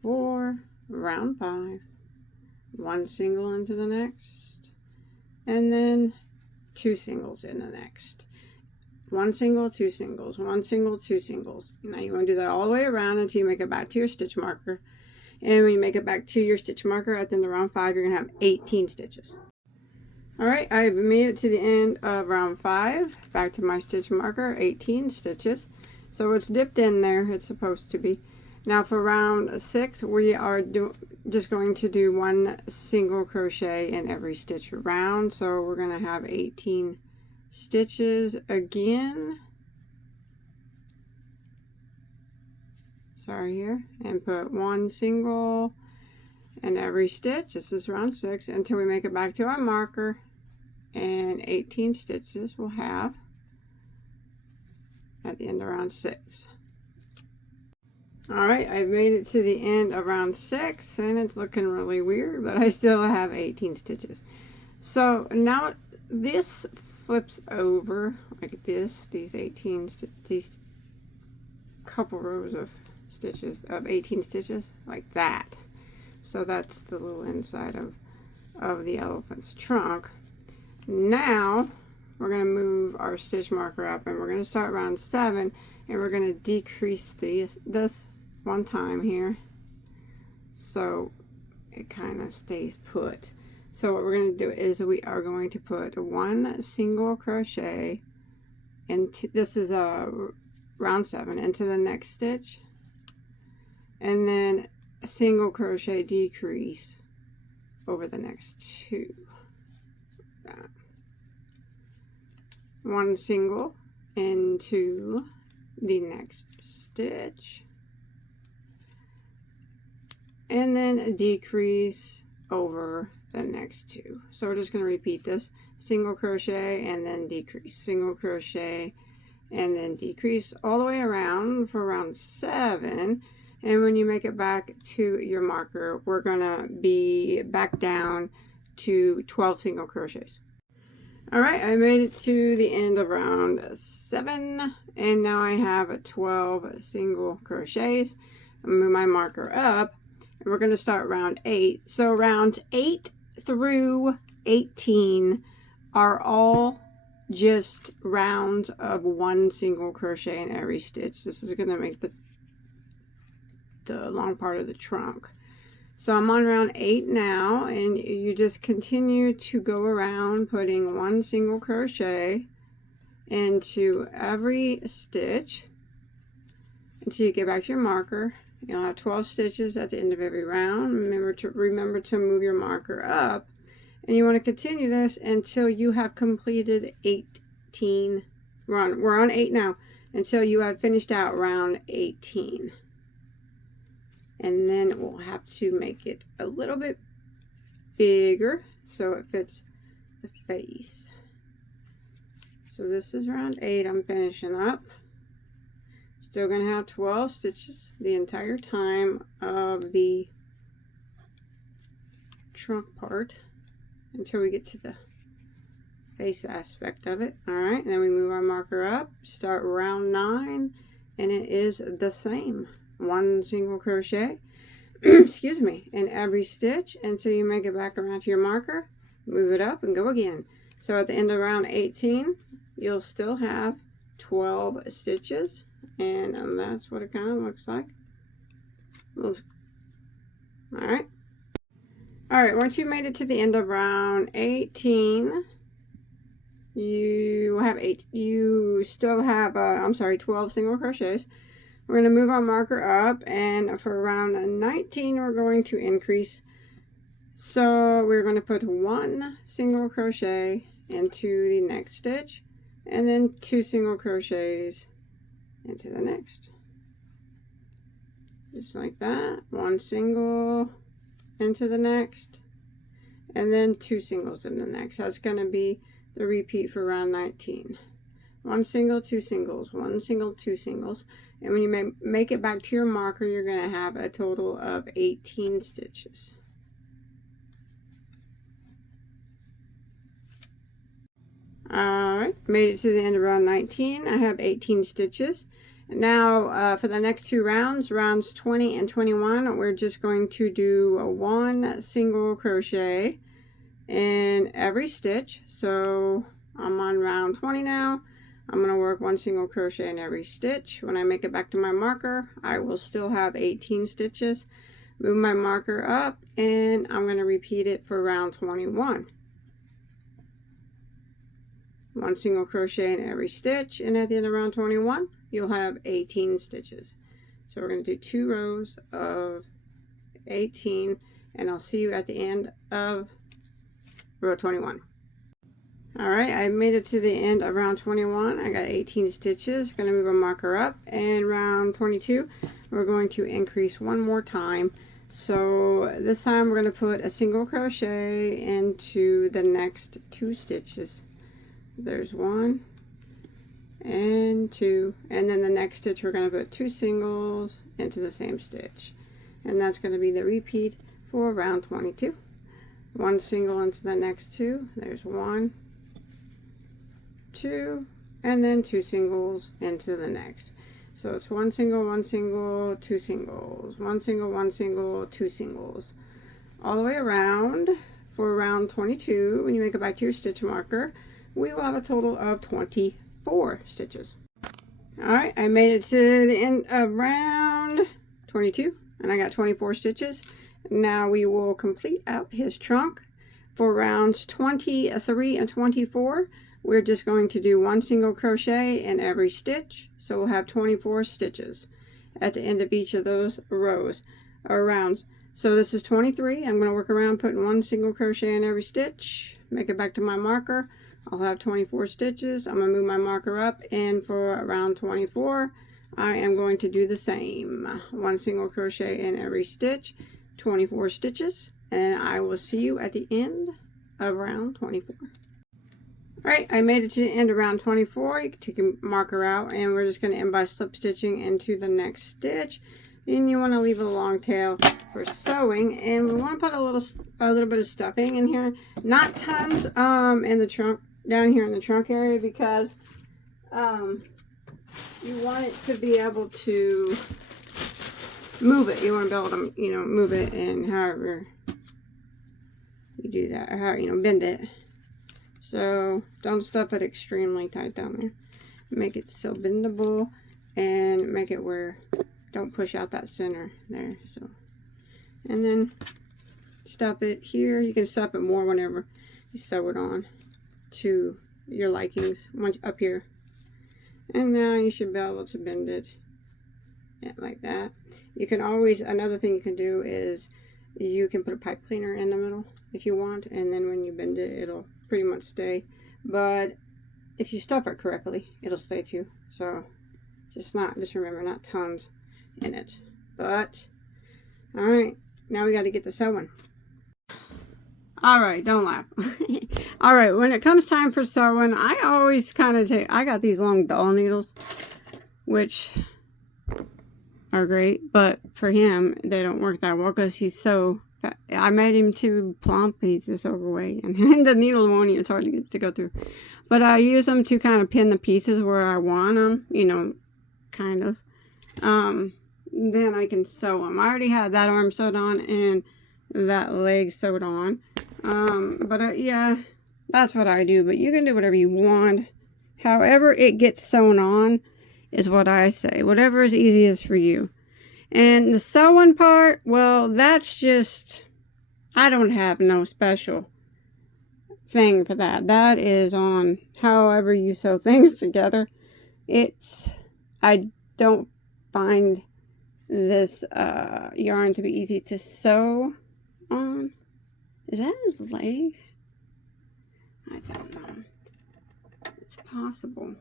for round 5. 1 single into the next, and then 2 singles in the next. 1 single, 2 singles, 1 single, 2 singles. Now you want to do that all the way around until you make it back to your stitch marker. And when you make it back to your stitch marker at the end of round 5, you're going to have 18 stitches. Alright, I've made it to the end of round 5. Back to my stitch marker, 18 stitches. So it's dipped in there, it's supposed to be. Now for round 6, we are just going to do 1 single crochet in every stitch around. So we're going to have 18 stitches again. Sorry here. And put 1 single in every stitch. This is round 6 until we make it back to our marker. And 18 stitches we'll have at the end of round 6. Alright, I've made it to the end of round 6 and it's looking really weird, but I still have 18 stitches. So now this flips over like this, these couple rows of stitches, of 18 stitches, like that. So that's the little inside of the elephant's trunk. Now we're going to move our stitch marker up and we're going to start round 7 and we're going to decrease this one time here so it kind of stays put. So what we're going to do is we are going to put 1 single crochet into, this is round 7, into the next stitch, and then a single crochet decrease over the next 2. That. 1 single into the next stitch, and then a decrease over the next 2. So we're just going to repeat this: single crochet and then decrease, single crochet and then decrease, all the way around for round 7. And when you make it back to your marker, we're going to be back down to 12 single crochets. Alright, I made it to the end of round 7 and now I have 12 single crochets. I'm going to move my marker up and we're going to start round 8. So rounds 8 through 18 are all just rounds of 1 single crochet in every stitch. This is going to make the long part of the trunk. So I'm on round 8 now, and you just continue to go around putting 1 single crochet into every stitch until you get back to your marker. You'll have 12 stitches at the end of every round. Remember to move your marker up, and you want to continue this until you have completed 18. We're on 8 now, until you have finished out round 18. And then we'll have to make it a little bit bigger so it fits the face. So this is round 8 I'm finishing up. Still going to have 12 stitches the entire time of the trunk part until we get to the face aspect of it. Alright, then we move our marker up, start round 9, and it is the same. 1 single crochet excuse me, in every stitch until you make it back around to your marker, move it up and go again. So at the end of round 18 you'll still have 12 stitches, and that's what it kind of looks like. Alright, once you made it to the end of round 18, you still have 12 single crochets. We're going to move our marker up, and for round 19 we're going to increase. So we're going to put 1 single crochet into the next stitch and then 2 single crochets into the next. Just like that. 1 single into the next and then 2 singles in the next. That's going to be the repeat for round 19. 1 single, 2 singles, 1 single, 2 singles. And when you make it back to your marker, you're going to have a total of 18 stitches. Alright, made it to the end of round 19. I have 18 stitches. Now for the next 2 rounds, rounds 20 and 21, we're just going to do 1 single crochet in every stitch. So I'm on round 20 now. I'm going to work 1 single crochet in every stitch. When I make it back to my marker, I will still have 18 stitches. Move my marker up, and I'm going to repeat it for round 21. 1 single crochet in every stitch, and at the end of round 21 you'll have 18 stitches. So we're going to do 2 rows of 18, and I'll see you at the end of row 21. Alright, I made it to the end of round 21. I got 18 stitches. Going to move a marker up, and round 22 we're going to increase one more time. So this time we're going to put a single crochet into the next 2 stitches. There's 1 and 2, and then the next stitch we're going to put 2 singles into the same stitch, and that's going to be the repeat for round 22. 1 single into the next 2. There's 1, 2, and then 2 singles into the next. So it's 1 single, 1 single, 2 singles, 1 single, 1 single, 2 singles, all the way around. For round 22, when you make it back to your stitch marker, we will have a total of 24 stitches. Alright, I made it to the end of round 22, and I got 24 stitches. Now we will complete out his trunk. For rounds 23 and 24, we're just going to do 1 single crochet in every stitch, so we'll have 24 stitches at the end of each of those rows or rounds. So this is 23. I'm going to work around putting 1 single crochet in every stitch, make it back to my marker. I'll have 24 stitches. I'm going to move my marker up, and for round 24 I am going to do the same. 1 single crochet in every stitch, 24 stitches, and I will see you at the end of round 24. Alright, I made it to the end of round 24. You can take your marker out, and we're just going to end by slip stitching into the next stitch. And you want to leave a long tail for sewing, and we want to put a little bit of stuffing in here, not tons in the trunk, down here in the trunk area, because you want it to be able to move it. You want to be able to, you know, move it, and however you do that, or how, you know, bend it. So don't stuff it extremely tight down there. Make it still bendable, and make it where, don't push out that center there. So, and then stuff it here. You can stuff it more whenever you sew it on to your likings, up here. And now you should be able to bend it, yeah, like that. You can always, another thing you can do is you can put a pipe cleaner in the middle if you want, and then when you bend it, it'll pretty much stay. But if you stuff it correctly, it'll stay too. So just remember, not tons in it. But all right, now we got to get the sewing. All right, don't laugh. All right, when it comes time for sewing, I always kind of I got these long doll needles, which are great, but for him they don't work that well because he's so fat. I made him too plump. He's just overweight, and the needle won't even, it's hard to get to go through. But I use them to kind of pin the pieces where I want them, you know, kind of. Then I can sew them. I already had that arm sewed on and that leg sewed on. Yeah, that's what I do. But you can do whatever you want. However it gets sewn on is what I say. Whatever is easiest for you. And the sewing part, well, that's just, I don't have no special thing for that. That is on however you sew things together. I don't find this yarn to be easy to sew on. Is that his leg? I don't know. It's possible.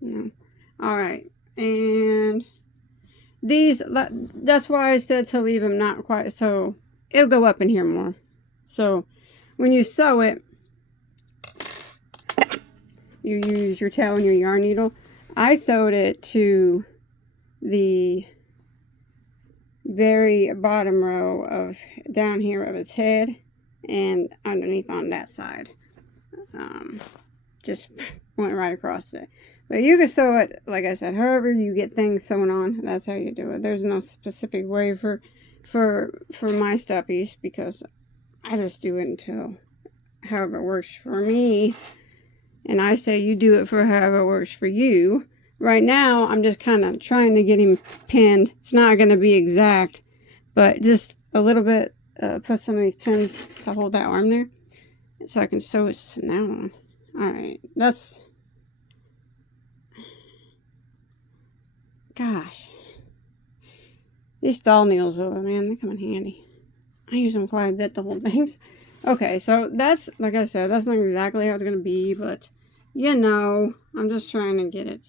No. Alright. And these, that's why I said to leave them not quite, so it'll go up in here more. So when you sew it, you use your tail and your yarn needle. I sewed it to the very bottom row of down here of its head and underneath on that side. Just went right across it. But you can sew it, like I said, however you get things sewn on, that's how you do it. There's no specific way for my stuffies, because I just do it until however it works for me. And I say you do it for however it works for you. Right now, I'm just kind of trying to get him pinned. It's not going to be exact, but just a little bit. Put some of these pins to hold that arm there, so I can sew his snout on. Alright, that's... Gosh. These doll needles, though, man, they come in handy. I use them quite a bit to hold things. Okay, so that's, like I said, that's not exactly how it's going to be, but, you know, I'm just trying to get it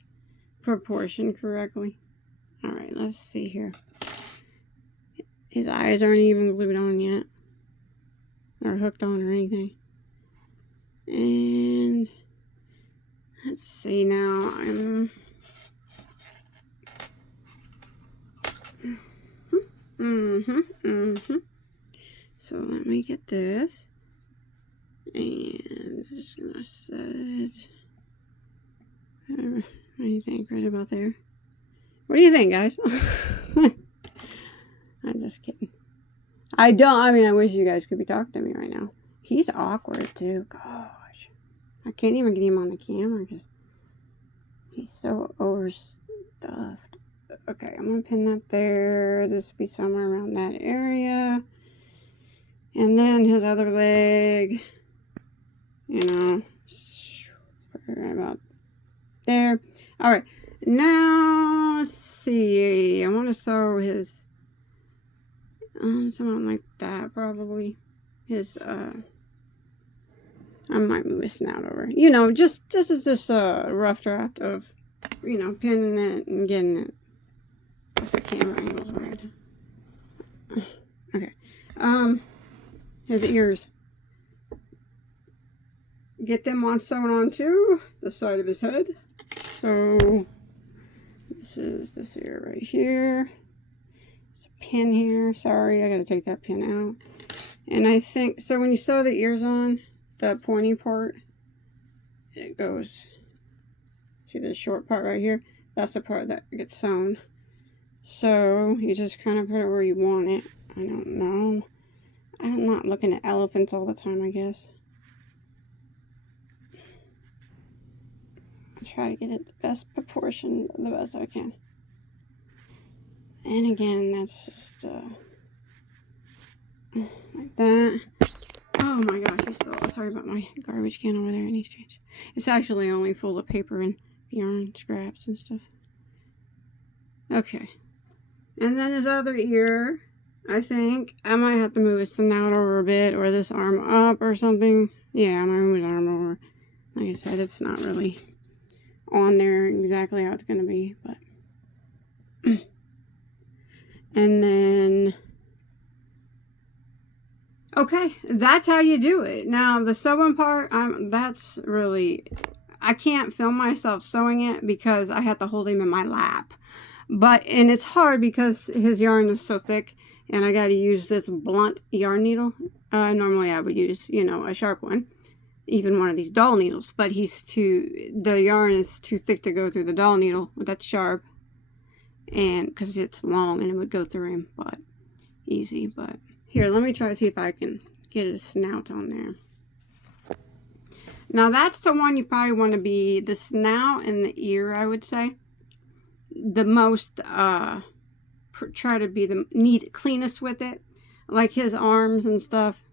proportioned correctly. Alright, let's see here. His eyes aren't even glued on yet. Or hooked on or anything. And let's see now. So let me get this. And just gonna set it. What do you think? Right about there. What do you think, guys? I'm just kidding. I mean, I wish you guys could be talking to me right now. He's awkward, too. Gosh. I can't even get him on the camera because he's so overstuffed. Okay, I'm going to pin that there. Just be somewhere around that area. And then his other leg, you know, right about there. Alright, now, let's see. I want to sew his... something like that, probably. His, I might move his snout over. You know, this is just a rough draft of, you know, pinning it and getting it. If the camera angle's right. Okay. His ears. Get them on sewn onto the side of his head. So, this is this ear right here. Pin here. Sorry, I gotta take that pin out. And I think, so when you sew the ears on, the pointy part, it goes, see this short part right here? That's the part that gets sewn. So, you just kind of put it where you want it. I don't know. I'm not looking at elephants all the time, I guess. I try to get it the best proportion, the best I can. And again, that's just, like that. Oh my gosh, sorry about my garbage can over there. It needs change. It's actually only full of paper and yarn scraps and stuff. Okay. And then his other ear, I think I might have to move his snout over a bit, or this arm up or something. Yeah, I might move his arm over. Like I said, it's not really on there exactly how it's going to be, but... And then... Okay, that's how you do it. Now, the sewing part, that's really... I can't film myself sewing it because I have to hold him in my lap. And it's hard because his yarn is so thick, and I gotta use this blunt yarn needle. Normally I would use, you know, a sharp one. Even one of these doll needles. But the yarn is too thick to go through the doll needle. That's sharp. And, because it's long and it would go through him, but easy. But, here, let me try to see if I can get his snout on there. Now, that's the one you probably want to be, the snout and the ear, I would say. The most, try to be the cleanest with it. Like his arms and stuff,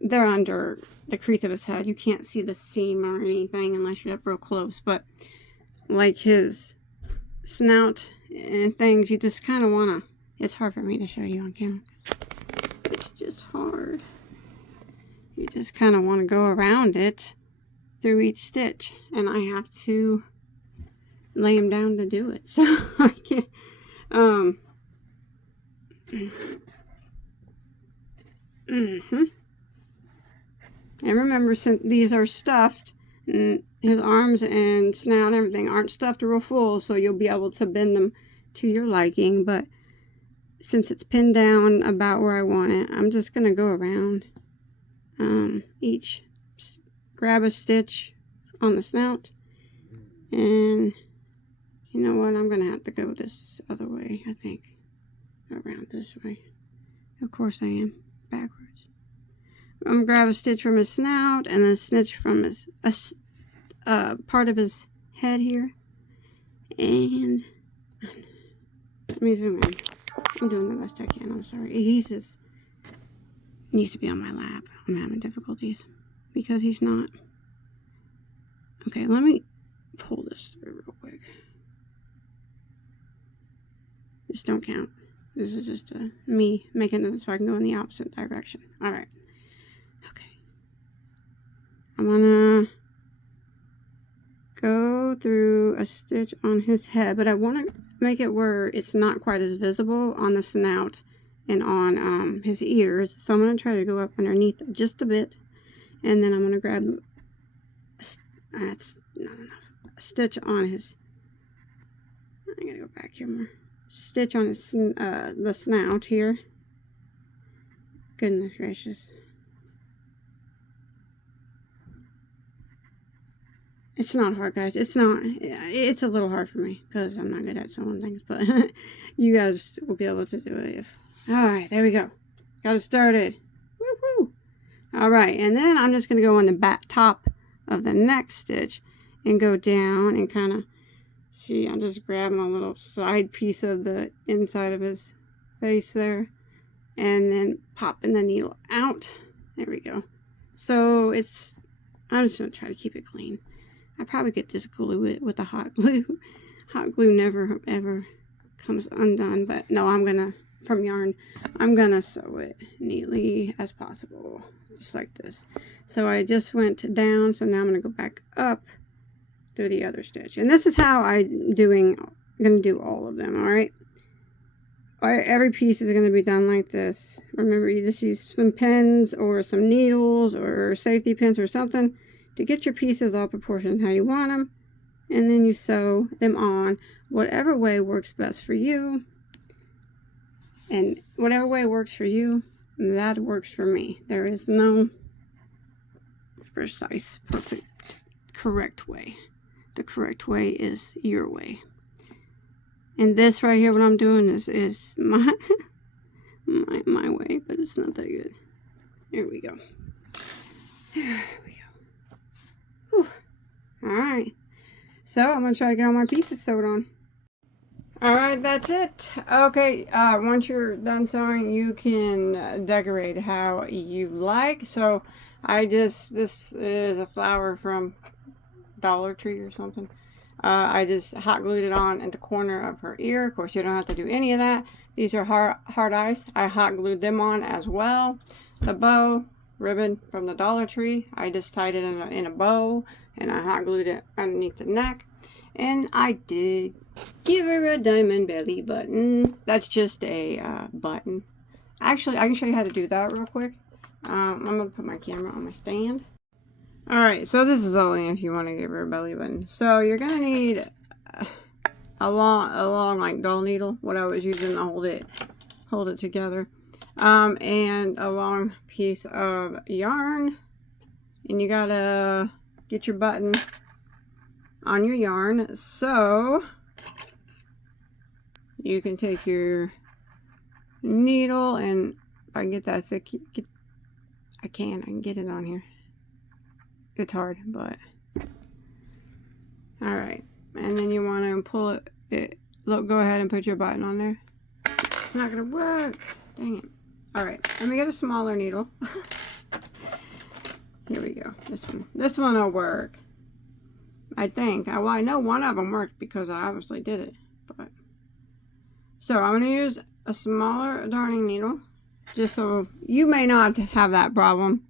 they're under the crease of his head. You can't see the seam or anything unless you're up real close. But, like his snout and things, you just kind of want to, it's hard for me to show you on camera. It's just hard. You just kind of want to go around it through each stitch, and I have to lay him down to do it, so I can't, And remember, since these are stuffed, and his arms and snout and everything aren't stuffed real full, so you'll be able to bend them to your liking. But since it's pinned down about where I want it, I'm just going to go around each, grab a stitch on the snout, and you know what, I'm going to have to go this other way, I think, around this way. Of course I am, backwards. I'm gonna grab a stitch from his snout and a stitch from his part of his head here. And let me zoom in. I'm doing the best I can. I'm sorry. He's just needs to be on my lap. I'm having difficulties because he's not. Okay, let me pull this through real quick. This don't count. This is just me making it so I can go in the opposite direction. Alright. Okay. I'm gonna go through a stitch on his head, but I want to make it where it's not quite as visible on the snout and on his ears. So I'm going to try to go up underneath just a bit, and then I'm going to grab that's not enough. A stitch on his, I gotta go back here more. Stitch on his the snout here. Goodness gracious. It's not hard, guys. It's not. It's a little hard for me because I'm not good at sewing things, but you guys will be able to do it if. Alright, there we go. Got it started. Woo-hoo! Alright, and then I'm just going to go on the back top of the next stitch and go down and kind of see. I'm just grabbing a little side piece of the inside of his face there and then popping the needle out. There we go. So it's. I'm just going to try to keep it clean. I probably get this glue with the hot glue. Hot glue never ever comes undone, but no, I'm gonna, from yarn, I'm gonna sew it neatly as possible, just like this. So I just went down, so now I'm gonna go back up through the other stitch. And this is how I'm gonna do all of them, alright? Every piece is gonna be done like this. Remember, you just use some pins or some needles or safety pins or something to get your pieces all proportioned how you want them, and then you sew them on whatever way works best for you. And whatever way works for you, that works for me. There is no precise, perfect, correct way. The correct way is your way. And this right here, what I'm doing is my my way, but it's not that good. Here we go. There we go. Alright, so I'm going to try to get all my pieces sewed on. Alright, that's it. Okay, once you're done sewing, you can decorate how you like. So, this is a flower from Dollar Tree or something. I just hot glued it on at the corner of her ear. Of course, you don't have to do any of that. These are hard eyes. I hot glued them on as well. The bow ribbon from the Dollar Tree, I just tied it in a bow, and I hot glued it underneath the neck, and I did give her a diamond belly button. That's just a button. Actually, I can show you how to do that real quick. I'm gonna put my camera on my stand. Alright, so this is only if you want to give her a belly button. So you're gonna need a long like dull needle, what I was using to hold it together. And a long piece of yarn, and you gotta get your button on your yarn, so you can take your needle, and if I can get that thick, I can get it on here. It's hard, but alright, and then you want to pull it, look, go ahead and put your button on there. It's not gonna work, dang it. Alright, let me get a smaller needle. Here we go. This one will work, I think. Well, I know one of them worked because I obviously did it. But so I'm going to use a smaller darning needle, just so you may not have that problem.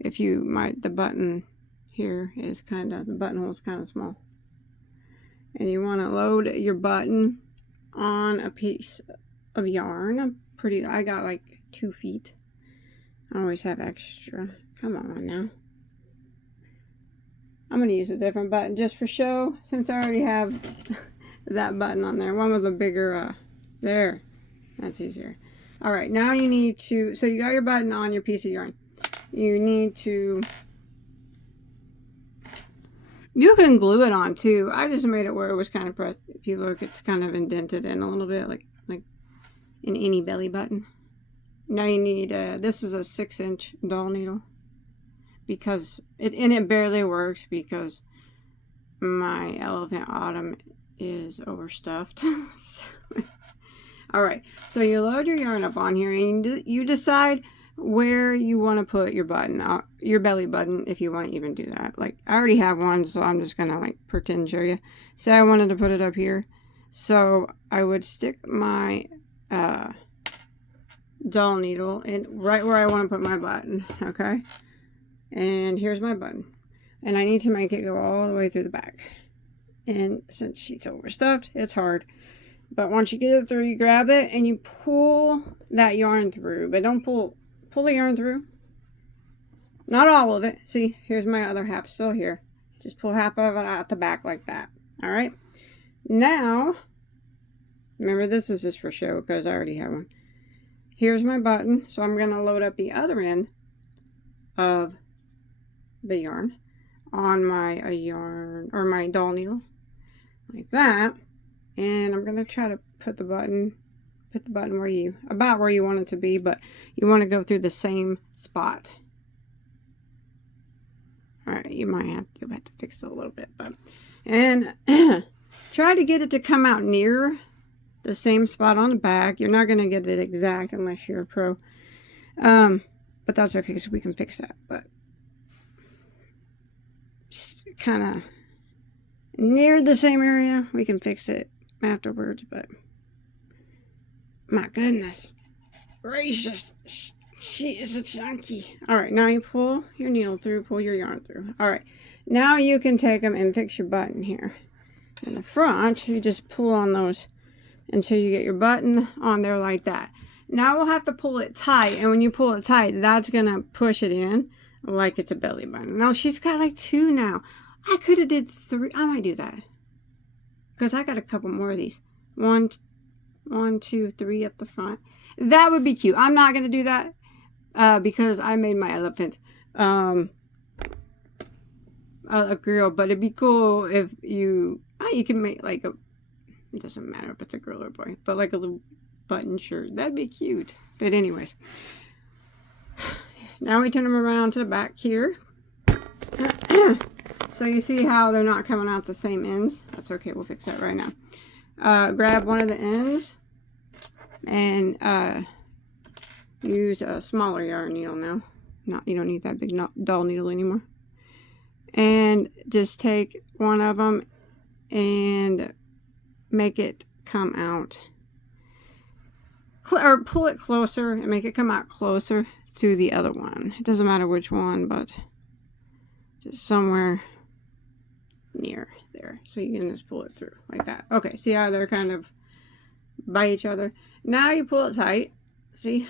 If the button here is the buttonhole is kind of small. And you want to load your button on a piece of yarn. I got like 2 feet. I always have extra. Come on now. I'm going to use a different button just for show, since I already have that button on there. One with a bigger, there. That's easier. Alright, now you need to, so you got your button on your piece of yarn. You need to, you can glue it on too. I just made it where it was kind of pressed. If you look, it's kind of indented in a little bit, like in any belly button. Now you need, this is a 6-inch dull needle, because it barely works because my elephant autumn is overstuffed. Alright, so you load your yarn up on here and you decide where you want to put your button, your belly button, if you want to even do that. Like, I already have one, so I'm just gonna like pretend show you. Say I wanted to put it up here, so I would stick my dull needle in right where I want to put my button. Okay, and here's my button, and I need to make it go all the way through the back. And since she's overstuffed, it's hard. But once you get it through, you grab it and you pull that yarn through, but don't pull the yarn through. Not all of it. See, here's my other half still here. Just pull half of it out the back like that. All right. Now, remember, this is just for show because I already have one. Here's my button. So I'm going to load up the other end of the yarn on my yarn or my dull needle like that. And I'm going to try to put the button about where you want it to be, but you want to go through the same spot. All right, you might have to fix it a little bit, but and try to get it to come out near the same spot on the back. You're not going to get it exact unless you're a pro, but that's okay, so we can fix that. But kind of near the same area, we can fix it afterwards. But my goodness gracious, she is a chunky. All right, now you pull your needle through, pull your yarn through. All right, now you can take them and fix your button here. In the front, you just pull on those until you get your button on there like that. Now we'll have to pull it tight, and when you pull it tight, that's gonna push it in like it's a belly button. Now she's got like 2 now. I could have did 3. I might do that because I got a couple more of these. 1, 2, 3 up the front. That would be cute. I'm not gonna do that because I made my elephant a girl, but it'd be cool if you can make like a, it doesn't matter if it's a girl or boy, but like a little button shirt. That'd be cute. But anyways, now we turn them around to the back here. So you see how they're not coming out the same ends. That's okay, we'll fix that right now. Grab one of the ends and use a smaller yarn needle now. You don't need that big dull needle anymore. And just take one of them and make it come out, or pull it closer and make it come out closer to the other one. It doesn't matter which one, but just somewhere near there, so you can just pull it through like that. Okay, see how they're kind of by each other? Now you pull it tight, see,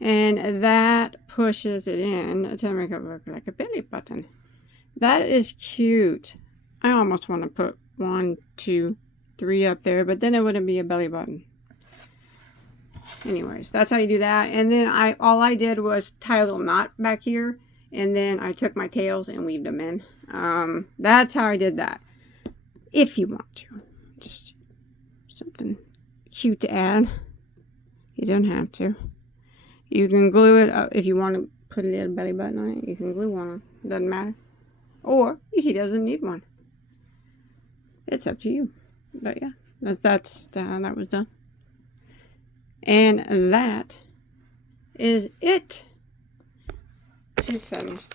and that pushes it in to make it look like a belly button. That is cute. I almost want to put 1, 2, 3 up there, but then it wouldn't be a belly button. Anyways, that's how you do that. And then all I did was tie a little knot back here, and then I took my tails and weaved them in. That's how I did that. If you want to, just something cute to add. You don't have to. You can glue it up if you want to put a little belly button on it. You can glue one on. It doesn't matter. Or he doesn't need one. It's up to you. But yeah, that was done. And that is it. She's finished.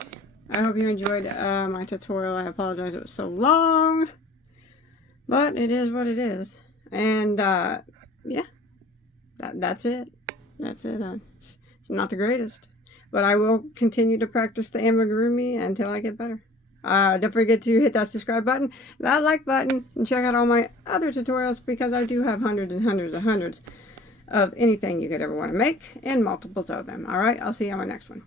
I hope you enjoyed my tutorial. I apologize it was so long, but it is what it is. And yeah, that's it. That's it. It's not the greatest, but I will continue to practice the amigurumi until I get better. Don't forget to hit that subscribe button, that like button, and check out all my other tutorials, because I do have hundreds and hundreds and hundreds of anything you could ever want to make, and multiples of them. Alright, I'll see you on my next one.